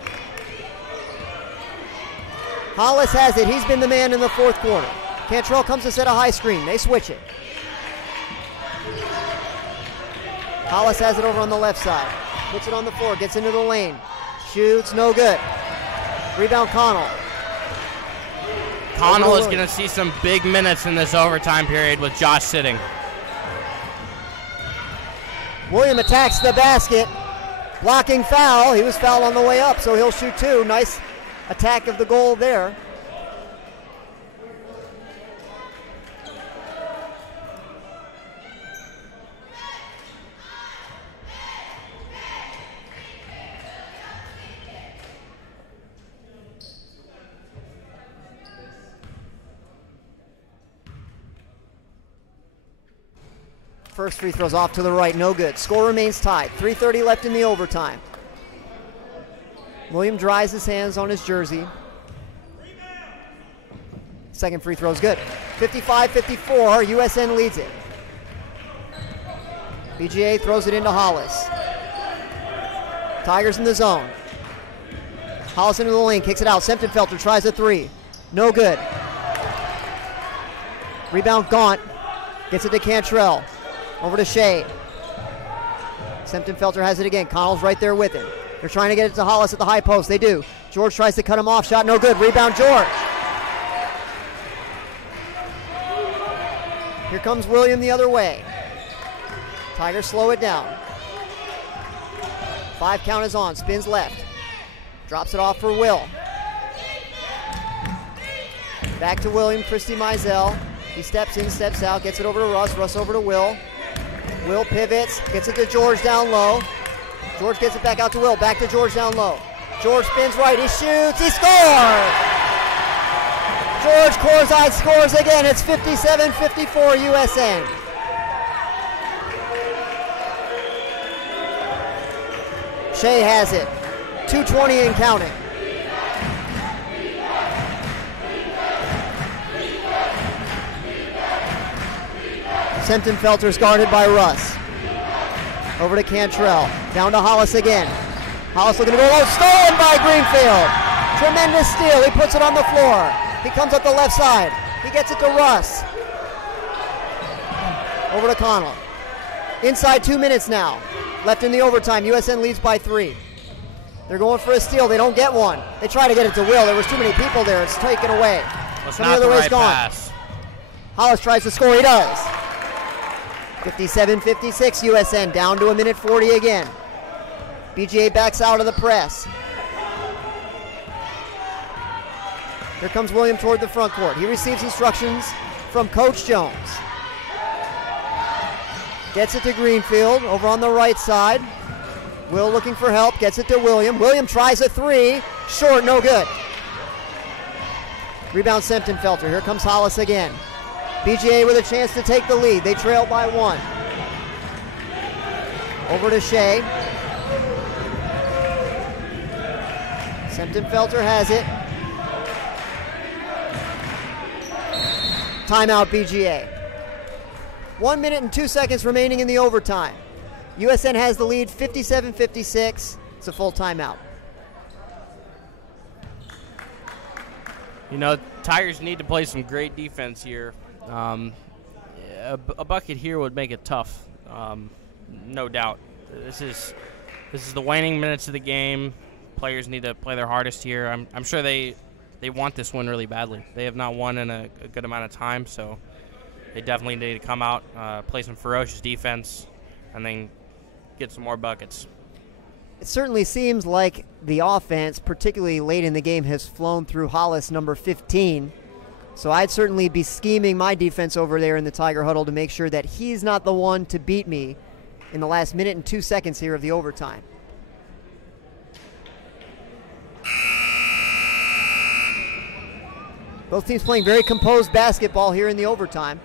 Hollis has it. He's been the man in the fourth quarter. Cantrell comes to set a high screen. They switch it. Hollis has it over on the left side. Puts it on the floor. Gets into the lane. Shoots. No good. Rebound Connell. Connell is going to see some big minutes in this overtime period with Josh sitting. William attacks the basket. Blocking foul. He was fouled on the way up, so he'll shoot 2. Nice attack of the goal there. First free throw's off to the right, no good. Score remains tied. 3:30 left in the overtime. William dries his hands on his jersey. Second free throw's good. 55-54, USN leads it. BGA throws it into Hollis. Tigers in the zone. Hollis into the lane, kicks it out. Semptenfelter tries a 3. No good. Rebound Gaunt. Gets it to Cantrell. Over to Shea. Semptenfelter has it again. Connell's right there with him. They're trying to get it to Hollis at the high post. They do. George tries to cut him off. Shot no good. Rebound George. Here comes William the other way. Tigers slow it down. 5 count is on. Spins left. Drops it off for Will. Back to William. Christy Mizell. He steps in, steps out, gets it over to Russ. Russ over to Will. Will pivots, gets it to George down low. George gets it back out to Will. Back to George down low. George spins right. He shoots. He scores! George Corzine scores again. It's 57-54 USN. Shea has it. 2:20 and counting. Semtenfelter's guarded by Russ. Over to Cantrell. Down to Hollis again. Hollis looking to go low. Stolen by Greenfield. Tremendous steal. He puts it on the floor. He comes up the left side. He gets it to Russ. Over to Connell. Inside 2 minutes now. Left in the overtime. USN leads by 3. They're going for a steal. They don't get one. They try to get it to Will. There was too many people there. It's taken away. From the other way's gone. Pass. Hollis tries to score. He does. 57-56 USN. Down to 1:40 again. BGA backs out of the press. Here comes William toward the front court. He receives instructions from Coach Jones. Gets it to Greenfield over on the right side. Will looking for help, gets it to William. William tries a 3, short, no good. Rebound Semtenfelter. Here comes Hollis again. BGA with a chance to take the lead. They trail by 1. Over to Shea. Semtenfelter has it. Timeout BGA. 1 minute and 2 seconds remaining in the overtime. USN has the lead 57-56. It's a full timeout. You know, Tigers need to play some great defense here. A bucket here would make it tough, no doubt. This is the waning minutes of the game. Players need to play their hardest here. I'm sure they want this win really badly. They have not won in a good amount of time, so they definitely need to come out, play some ferocious defense, and then get some more buckets. It certainly seems like the offense, particularly late in the game, has flown through Hollis, number 15. So I'd certainly be scheming my defense over there in the Tiger huddle to make sure that he's not the one to beat me in the last minute and 2 seconds here of the overtime. Both teams playing very composed basketball here in the overtime.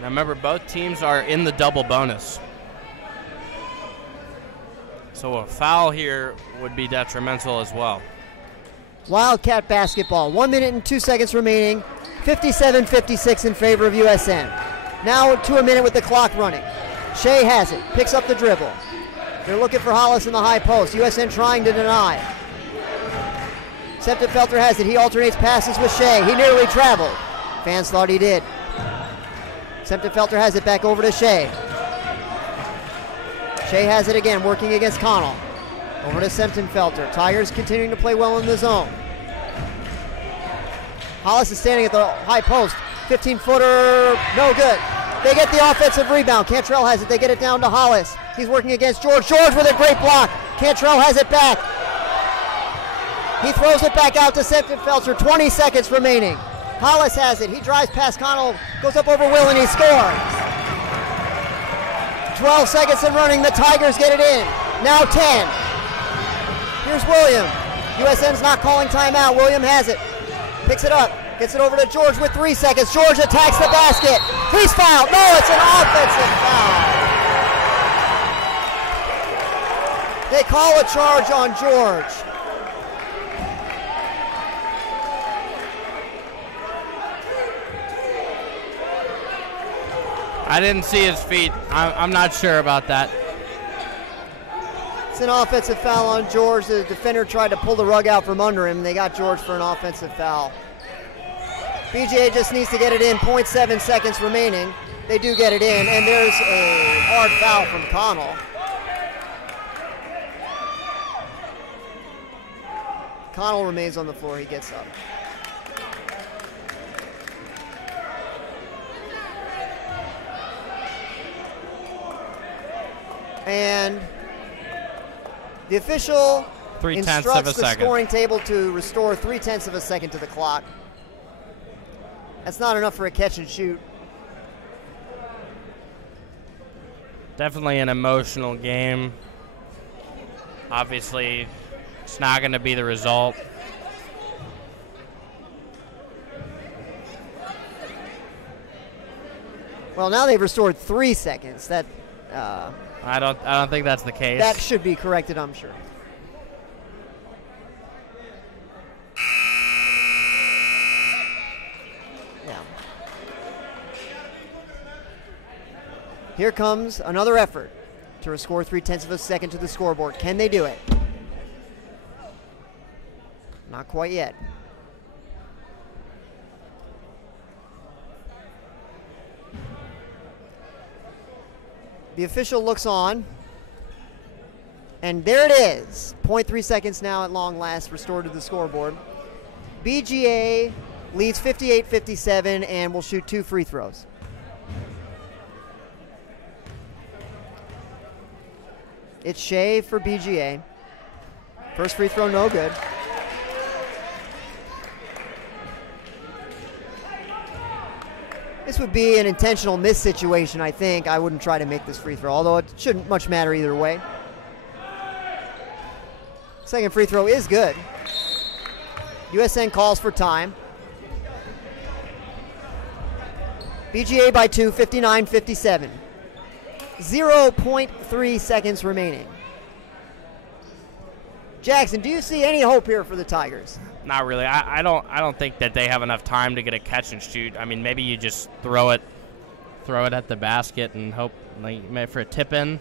Now remember, both teams are in the double bonus. So a foul here would be detrimental as well. Wildcat basketball. 1 minute and 2 seconds remaining. 57-56 in favor of USN. Now to a minute with the clock running. Shea has it. Picks up the dribble. They're looking for Hollis in the high post. USN trying to deny. Semtenfelter has it. He alternates passes with Shea. He nearly traveled. Fans thought he did. Semtenfelter has it back over to Shea. Shea has it again, working against Connell. Over to Semtenfelter. Tigers continuing to play well in the zone. Hollis is standing at the high post. 15-footer, no good. They get the offensive rebound. Cantrell has it. They get it down to Hollis. He's working against George. George with a great block. Cantrell has it back. He throws it back out to Semtenfelter. 20 seconds remaining. Hollis has it. He drives past Connell, goes up over Will, and he scores. 12 seconds and running. The Tigers get it in. Now 10. Here's William. USN's not calling timeout. William has it. Picks it up. Gets it over to George with 3 seconds. George attacks the basket. He's fouled. No, it's an offensive foul. They call a charge on George. I didn't see his feet. I'm not sure about that. It's an offensive foul on George. The defender tried to pull the rug out from under him. They got George for an offensive foul. BGA just needs to get it in, 0.7 seconds remaining. They do get it in, and there's a hard foul from Connell. Connell remains on the floor, he gets up. And the official instructs the scoring table to restore 0.3 of a second to the clock. That's not enough for a catch and shoot. Definitely an emotional game. Obviously, it's not going to be the result. Well, now they've restored 3 seconds. That I don't think that's the case. that should be corrected, I'm sure. Yeah. Here comes another effort to restore 0.3 of a second to the scoreboard. Can they do it? Not quite yet. The official looks on, and there it is. 0.3 seconds now at long last restored to the scoreboard. BGA leads 58-57 and will shoot 2 free throws. It's Shea for BGA. First free throw, no good. This would be an intentional miss situation, I think. I wouldn't try to make this free throw, although it shouldn't much matter either way. Second free throw is good. USN calls for time. BGA by 2, 59-57. 0.3 seconds remaining. Jackson, do you see any hope here for the Tigers? Not really. I don't think that they have enough time to get a catch and shoot. I mean, maybe you just throw it at the basket and hope maybe for a tip in.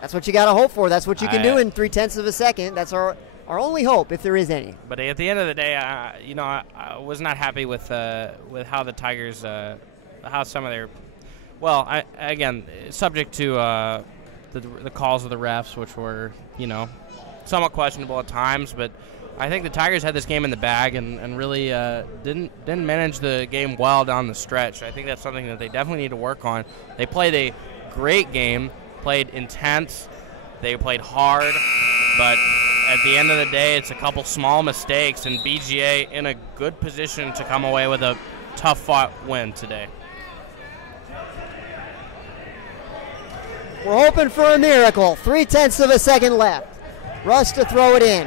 That's what you got to hope for. That's what you can do in 0.3 of a second. That's our only hope, if there is any. But at the end of the day, I was not happy with how the Tigers, how some of their, well, again, subject to the calls of the refs, which were, somewhat questionable at times, but I think the Tigers had this game in the bag and really didn't manage the game well down the stretch. I think that's something that they definitely need to work on. They played a great game, played intense, they played hard, but at the end of the day, it's a couple small mistakes, and BGA in a good position to come away with a tough-fought win today. We're hoping for a miracle. 0.3 of a second left. Russ to throw it in.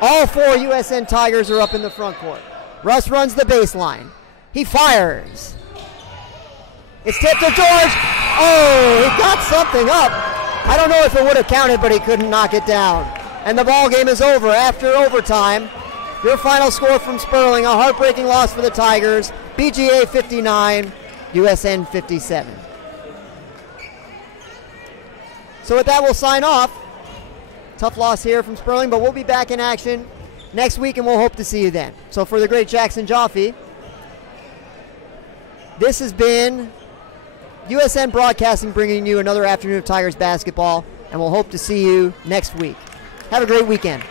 All 4 USN Tigers are up in the front court. Russ runs the baseline. He fires. It's tipped to George. Oh, he got something up. I don't know if it would have counted, but he couldn't knock it down. And the ball game is over after overtime. Your final score from Sperling, a heartbreaking loss for the Tigers. BGA 59, USN 57. So with that, we'll sign off. Tough loss here from Sperling, but we'll be back in action next week, and we'll hope to see you then. So for the great Jackson Joffe, this has been USN Broadcasting bringing you another afternoon of Tigers basketball, and we'll hope to see you next week. Have a great weekend.